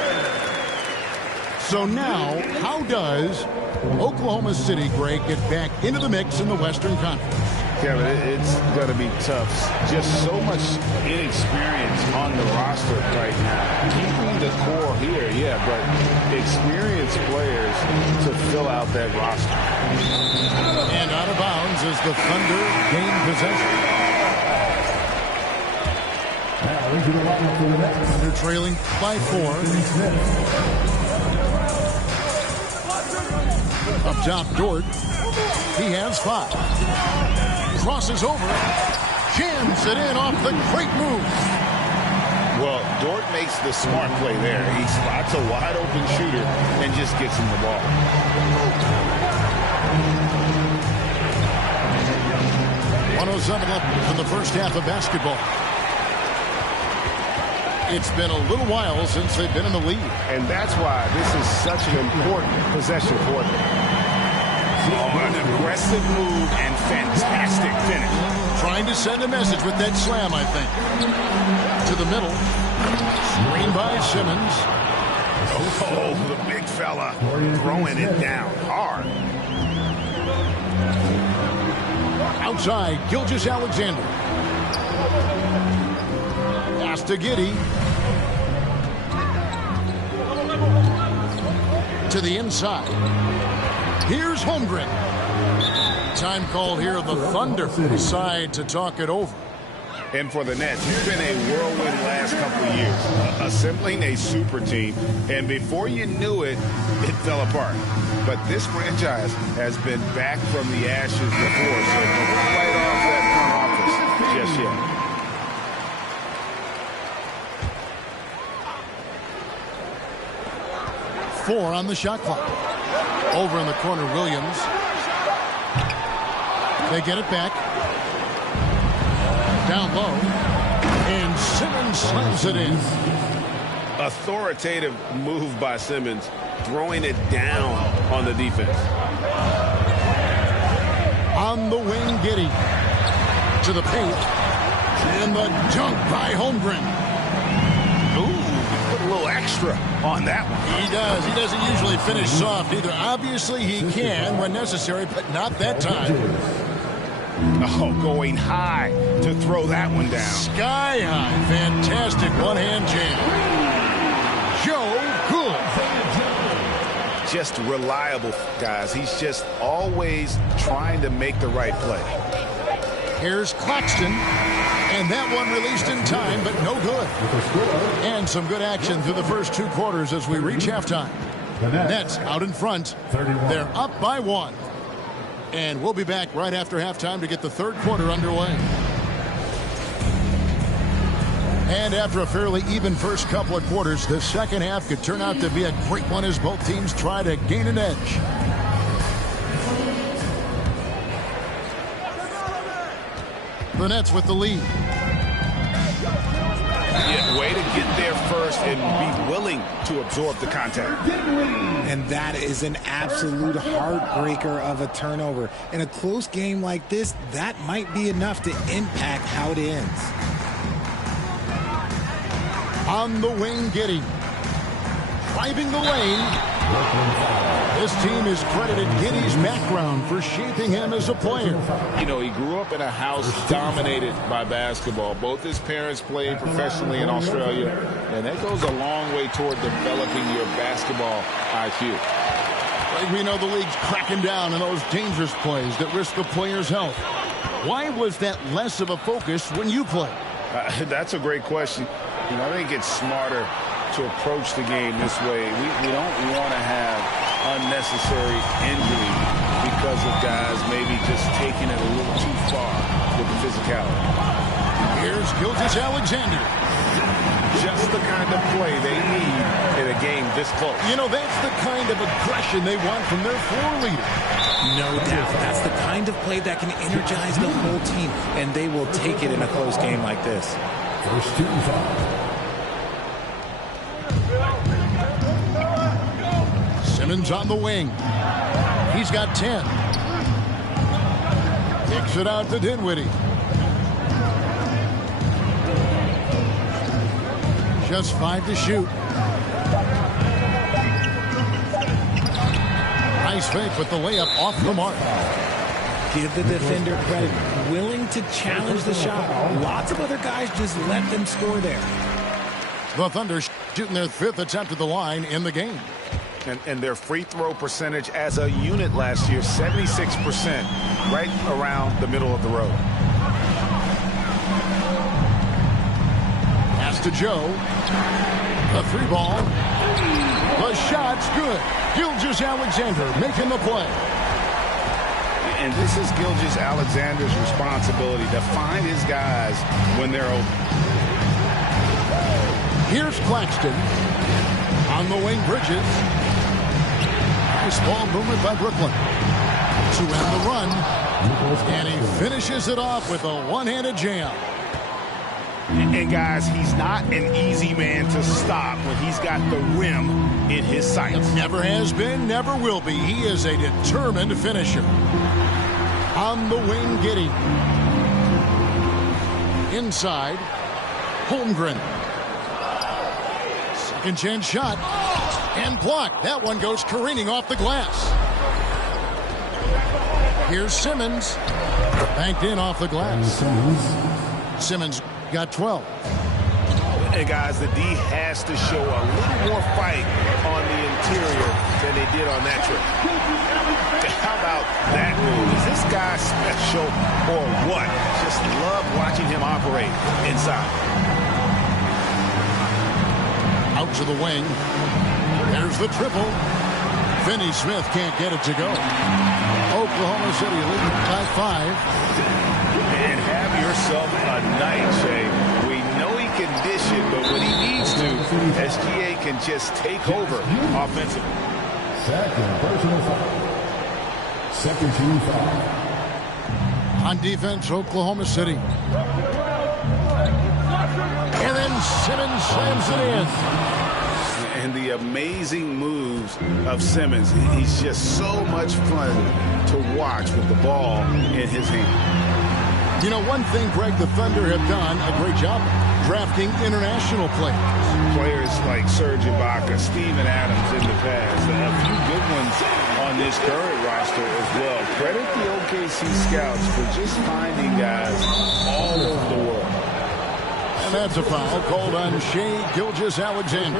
So now, how does Oklahoma City, Greg, get back into the mix in the Western Conference? Kevin, it's going to be tough. Just so much inexperience on the roster right now. Keeping the core here, yeah, but experienced players to fill out that roster. And out of bounds as the Thunder gain possession. Thunder trailing by 4. Up top, Dort. He has 5. Crosses over. Jams it in off the great move. Well, Dort makes the smart play there. He spots a wide open shooter and just gets him the ball. .107 left in the first half of basketball. It's been a little while since they've been in the lead. And that's why this is such an important possession for them. Oh, an aggressive move and fantastic finish. Trying to send a message with that slam, I think. To the middle. Screen by Simmons. Oh, the big fella throwing it down hard. Outside, Gilgeous-Alexander. Pass to Giddey. To the inside. Here's Holmgren. Time called here, the Thunder decide to talk it over. And for the Nets, it's been a whirlwind last couple of years, assembling a super team, and before you knew it, it fell apart. But this franchise has been back from the ashes before, so don't write off that front office just yet. 4 on the shot clock. Over in the corner, Williams. They get it back. Down low. And Simmons slams it in. Authoritative move by Simmons, throwing it down on the defense. On the wing, Giddey. To the paint. And the dunk by Holmgren. Ooh, put a little extra on that one. He does. He doesn't usually finish soft either. Obviously, he can when necessary, but not that time. Oh, going high to throw that one down. Sky high. Fantastic one-hand jam. Joe Good. Just reliable, guys. He's just always trying to make the right play. Here's Claxton. And that one released in time, but no good. And some good action through the first 2 quarters as we reach halftime. Nets out in front. They're up by 1. And we'll be back right after halftime to get the 3rd quarter underway. And after a fairly even first couple of quarters, the second half could turn out to be a great one as both teams try to gain an edge. The Nets with the lead. Yeah, way to get there first and be willing to absorb the contact. And that is an absolute heartbreaker of a turnover. In a close game like this, that might be enough to impact how it ends. On the wing, Giddey. Driving the lane. This team is credited Giddey's background for shaping him as a player. You know, he grew up in a house dominated by basketball. Both his parents played professionally in Australia, and that goes a long way toward developing your basketball IQ. We know the league's cracking down on those dangerous plays that risk a player's health. Why was that less of a focus when you played? That's a great question. You know, I think it's smarter to approach the game this way. We don't want to have unnecessary injury because of guys maybe just taking it a little too far with the physicality. Here's Gilgeous-Alexander. Just the kind of play they need in a game this close. You know, that's the kind of aggression they want from their floor leader. No doubt. That's the kind of play that can energize the whole team, and they will take it in a close game like this. First team foul. Simmons on the wing. He's got 10. Kicks it out to Dinwiddie. Just 5 to shoot. Nice fake with the layup off the mark. Give the defender credit. Willing to challenge the shot. Lots of other guys just let them score there. The Thunder shooting their 5th attempt at the line in the game. And their free throw percentage as a unit last year, 76%, right around the middle of the road. Pass to Joe. The 3 ball. The shot's good. Gilgeous-Alexander making the play. And this is Gilgeous-Alexander's responsibility to find his guys when they're open. Here's Claxton. On the wing, Bridges. Nice ball movement by Brooklyn. To end the run. And he finishes it off with a one-handed jam. And guys, he's not an easy man to stop when he's got the rim in his sights. Never has been, never will be. He is a determined finisher. On the wing, Giddey. Inside, Holmgren. Second chance shot. And blocked. That one goes careening off the glass. Here's Simmons. Banked in off the glass. Simmons got 12. And guys, the D has to show a little more fight on the interior than they did on that trip. How about that move? Is this guy special or what? Just love watching him operate inside. Out to the wing. There's the triple. Finney Smith can't get it to go. Oklahoma City leading by 5. And have yourself a night, Shea. We know he can dish it, but when he needs to, SGA can just take over offensively. Second personal foul. Second team foul. On defense, Oklahoma City. And Simmons slams it in. And the amazing moves of Simmons. He's just so much fun to watch with the ball in his hand. You know, one thing, Greg, the Thunder have done a great job drafting international players. Players like Serge Ibaka, Steven Adams in the past. A few good ones on this current roster as well. Credit the OKC scouts for just finding guys all over the world. And that's a foul called on Shai Gilgeous-Alexander.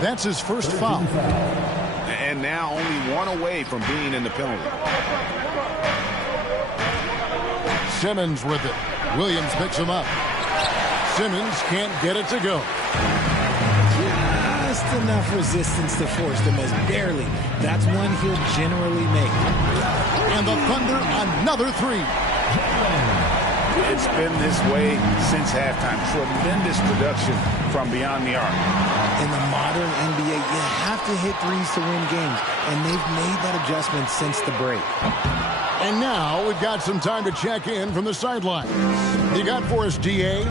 That's his first foul. And now only one away from being in the penalty. Simmons with it. Williams picks him up. Simmons can't get it to go. Just enough resistance to force them as barely. That's one he'll generally make. And the Thunder another three. It's been this way since halftime. Tremendous production from beyond the arc. In the modern NBA, you have to hit threes to win games, and they've made that adjustment since the break. And now we've got some time to check in from the sideline. You got for us, D.A.?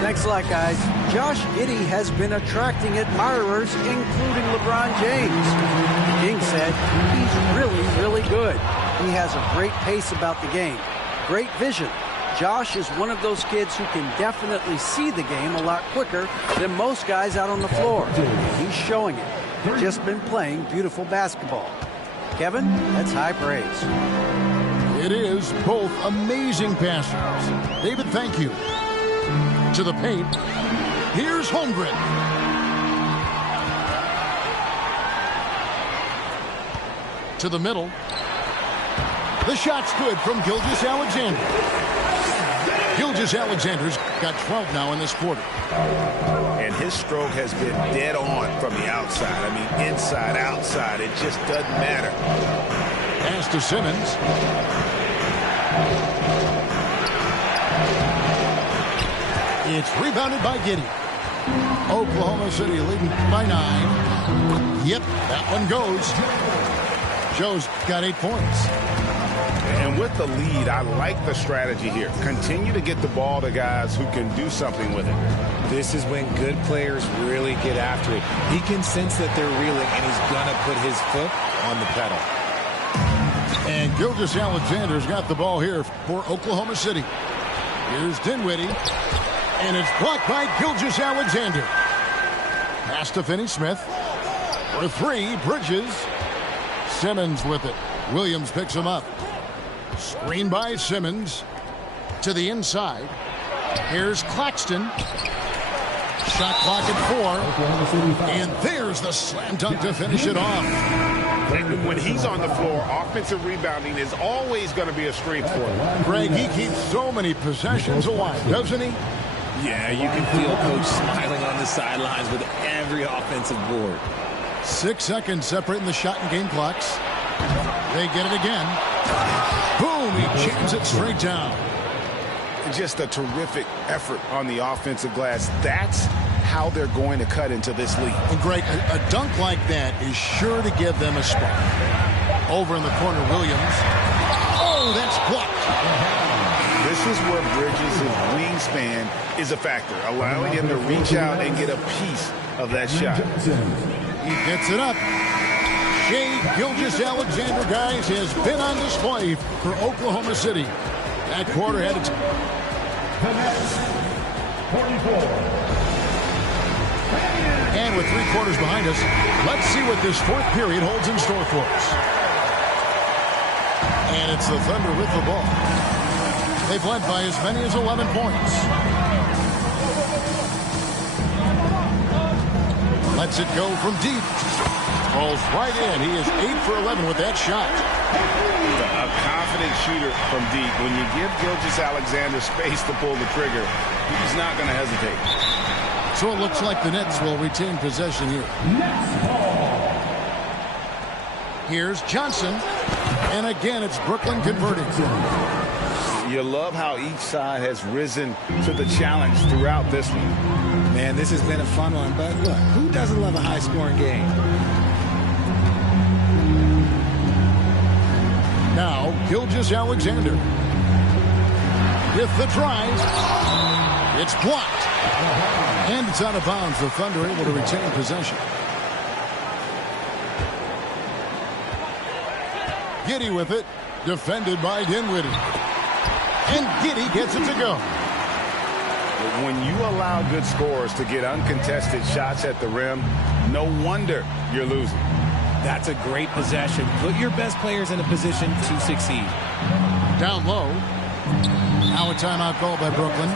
Thanks a lot, guys. Josh Giddey has been attracting admirers, including LeBron James. The King said he's really, really good. He has a great pace about the game, great vision. Josh is one of those kids who can definitely see the game a lot quicker than most guys out on the floor. He's showing it. He's just been playing beautiful basketball. Kevin, that's high praise. It is both amazing passers. David, thank you. To the paint. Here's Holmgren. To the middle. The shot's good from Gilgeous-Alexander. Gilgeous-Alexander's got 12 now in this quarter. And his stroke has been dead on from the outside. I mean, inside, outside. It just doesn't matter. Pass to Simmons. It's rebounded by Giddey. Oklahoma City leading by 9. Yep, that one goes. Joe's got 8 points. And with the lead, I like the strategy here. Continue to get the ball to guys who can do something with it. This is when good players really get after it. He can sense that they're reeling, and he's going to put his foot on the pedal. And Gilgeous-Alexander's got the ball here for Oklahoma City. Here's Dinwiddie. And it's blocked by Gilgeous-Alexander. Pass to Finney-Smith. For 3, Bridges. Simmons with it. Williams picks him up. Screen by Simmons. To the inside. Here's Claxton. Shot clock at 4. And there's the slam dunk to finish it off. When he's on the floor, offensive rebounding is always going to be a strength for him. Greg, he keeps so many possessions alive, doesn't he? Yeah, you can feel Coach smiling on the sidelines with every offensive board. 6 seconds separating the shot and game clocks. They get it again. Boom, he jams it straight down. Just a terrific effort on the offensive glass. That's how they're going to cut into this lead. And Greg, a dunk like that is sure to give them a spark. Over in the corner, Williams. Oh, that's blocked. This is where Bridges' wingspan is a factor, allowing him to reach out and get a piece of that shot. He gets it up. Shai Gilgeous-Alexander, guys, has been on display for Oklahoma City. That quarter had its... And with 3 quarters behind us, let's see what this 4th period holds in store for us. And it's the Thunder with the ball. They've led by as many as 11 points. Lets it go from deep. Falls right in. He is 8 for 11 with that shot. A confident shooter from deep. When you give Gilgeous-Alexander space to pull the trigger, he's not going to hesitate. So it looks like the Nets will retain possession here. Here's Johnson. And again, it's Brooklyn converting. You love how each side has risen to the challenge throughout this one. Man, this has been a fun one, but look, who doesn't love a high-scoring game? Now, Gilgeous-Alexander with the drive. It's blocked. And it's out of bounds. The Thunder able to retain possession. Giddey with it. Defended by Dinwiddie. And Giddey gets it to go. When you allow good scorers to get uncontested shots at the rim, no wonder you're losing. That's a great possession. Put your best players in a position to succeed. Down low. Now a timeout call by Brooklyn.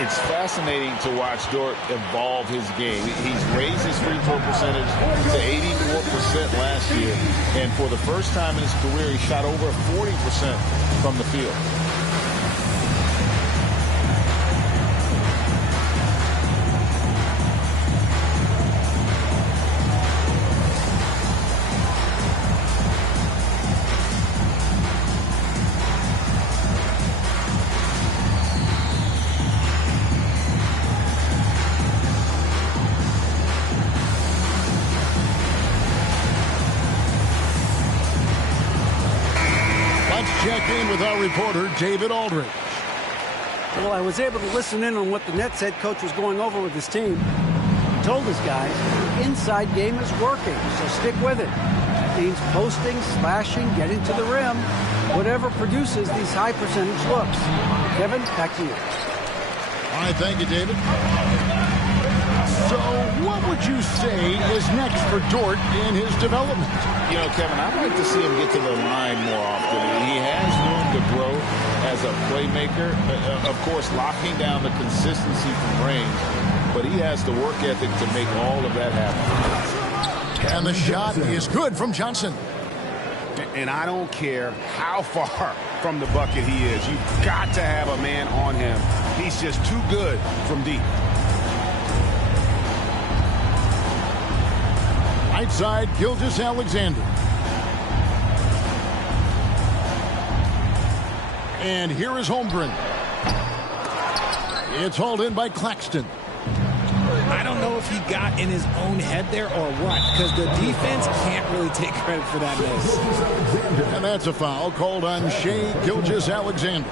It's fascinating to watch Dort evolve his game. He's raised his free throw percentage to 84% last year. And for the first time in his career, he shot over 40% from the field. Check in with our reporter, David Aldridge. Well, I was able to listen in on what the Nets head coach was going over with his team. He told his guys the inside game is working, so stick with it. That means posting, slashing, getting to the rim, whatever produces these high percentage looks. Kevin, back to you. All right, thank you, David. So what would you say is next for Dort in his development? You know, Kevin, I'd like to see him get to the line more often. He has room to grow as a playmaker. Of course, locking down the consistency from range, but he has the work ethic to make all of that happen. And the shot is good from Johnson. And I don't care how far from the bucket he is. You've got to have a man on him. He's just too good from deep. Right side, Gilgeous-Alexander. And here is Holmgren. It's hauled in by Claxton. I don't know if he got in his own head there or what, because the defense can't really take credit for that miss. And that's a foul called on Shai Gilgeous-Alexander.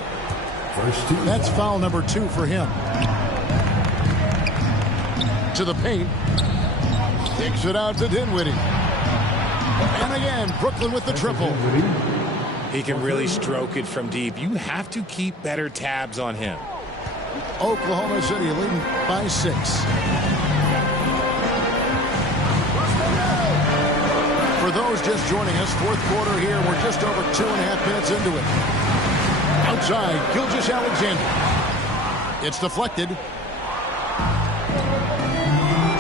That's foul number 2 for him. To the paint. Takes it out to Dinwiddie. And again, Brooklyn with the triple. He can really stroke it from deep. You have to keep better tabs on him. Oklahoma City leading by 6. For those just joining us, fourth quarter here. We're just over 2.5 minutes into it. Outside, Gilgeous-Alexander. It's deflected.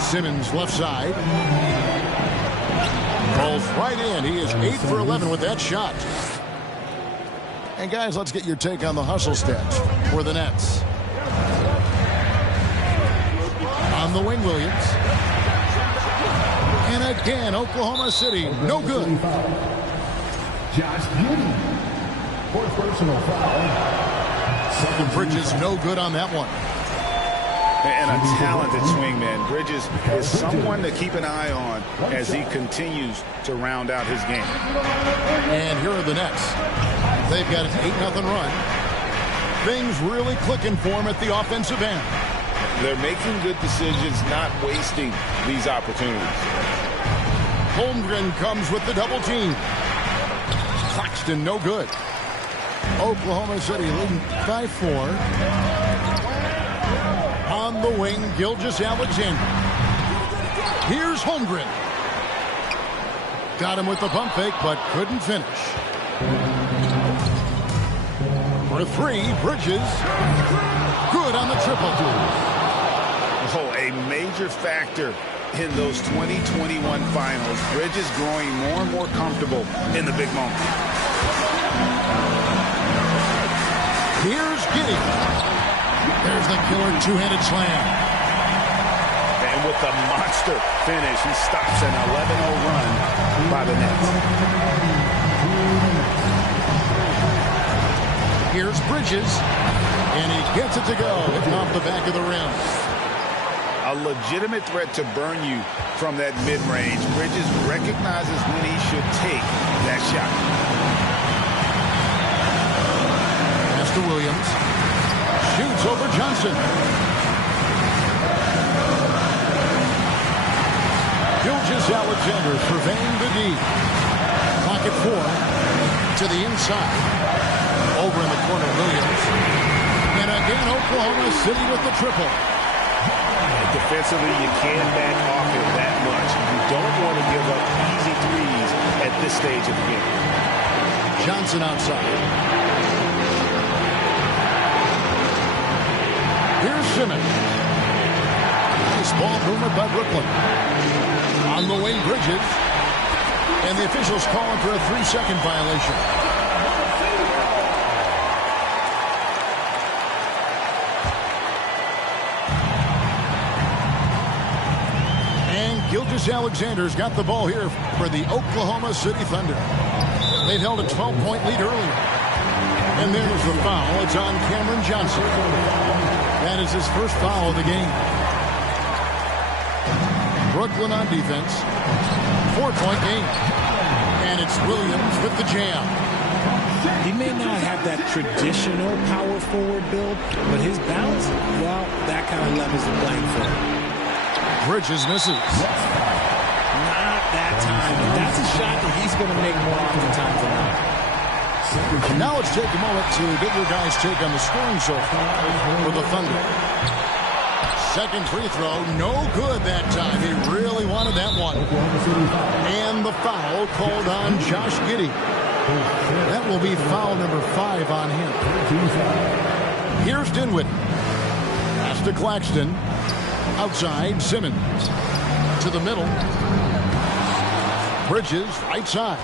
Simmons left side. Rolls right in. He is 8 for 11 with that shot. And guys, let's get your take on the hustle stats for the Nets. On the wing, Williams. And again, Oklahoma City, no good. Josh Giddey. Fourth personal foul. Second Bridges, no good on that one. And a talented swingman. Bridges is someone to keep an eye on as he continues to round out his game. And here are the Nets. They've got an 8-0 run. Things really clicking for them at the offensive end. They're making good decisions, not wasting these opportunities. Holmgren comes with the double team. Claxton, no good. Oklahoma City leading by 4. On the wing, Gilgeous-Alexander. Here's Holmgren. Got him with the pump fake, but couldn't finish. For 3, Bridges. Good on the triple. Oh, a major factor in those 2021 finals. Bridges growing more and more comfortable in the big moment. Here's Giddey. There's the killer two-handed slam. And with the monster finish, he stops an 11-0 run by the Nets. Here's Bridges. And he gets it to go. Hitting off the back of the rim. A legitimate threat to burn you from that mid-range. Bridges recognizes when he should take that shot. Pass to Williams. shoots over Johnson. Gilgeous-Alexander surveying the D. Clock at 4. To the inside. Over in the corner, Williams. And again, Oklahoma City with the triple. Defensively, you can't back off it that much. You don't want to give up easy threes at this stage of the game. Johnson outside. Here's Simmons. Nice ball movement by Brooklyn. On the wing, Bridges. And the officials calling for a 3-second violation. Gilgeous-Alexander's got the ball here for the Oklahoma City Thunder. They'd held a 12-point lead earlier. And there's the foul. It's on Cameron Johnson. That is his first foul of the game. Brooklyn on defense. 4-point game. And it's Williams with the jam. He may not have that traditional power forward build, but his bounce, well, that kind of levels the playing field. Bridges misses. Not that time. But that's a shot that he's going to make more oftentimes than not. Now let's take a moment to get your guys' take on the scoring so far for the Thunder. Second free throw, no good that time. He really wanted that one. And the foul called on Josh Giddey. That will be foul number 5 on him. Here's Dinwiddie. Pass to Claxton. Outside, Simmons. To the middle. Bridges, right side.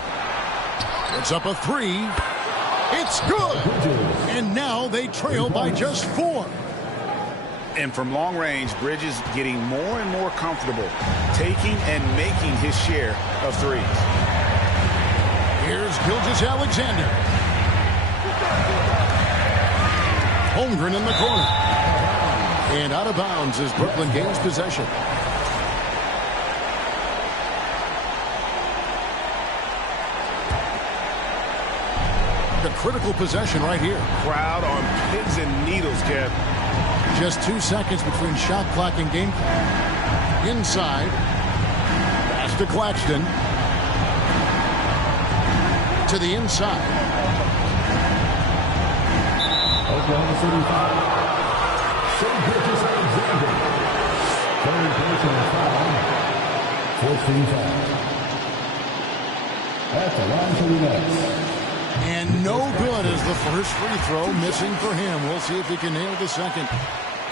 It's up a 3. It's good. And now they trail by just 4. And from long range, Bridges getting more and more comfortable taking and making his share of threes. Here's Gilgeous-Alexander. Holmgren in the corner. And out of bounds as Brooklyn gains possession. The critical possession right here. Crowd on pins and needles, Kev. Just 2 seconds between shot clock and game clock. Inside. Pass to Claxton. To the inside. Oklahoma City foul. Gilgeous-Alexander. Third personal foul. 14 fouls. At the line for the Nets. And no good as the first free throw missing for him. We'll see if he can nail the second.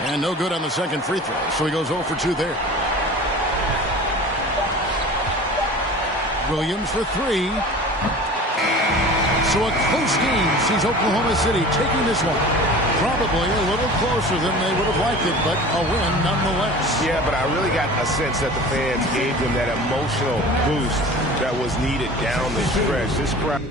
And no good on the second free throw. So he goes 0 for 2 there. Williams for 3. So a close game sees Oklahoma City taking this one. Probably a little closer than they would have liked it, but a win nonetheless. Yeah, but I really got a sense that the fans gave them that emotional boost that was needed down the stretch. This crowd.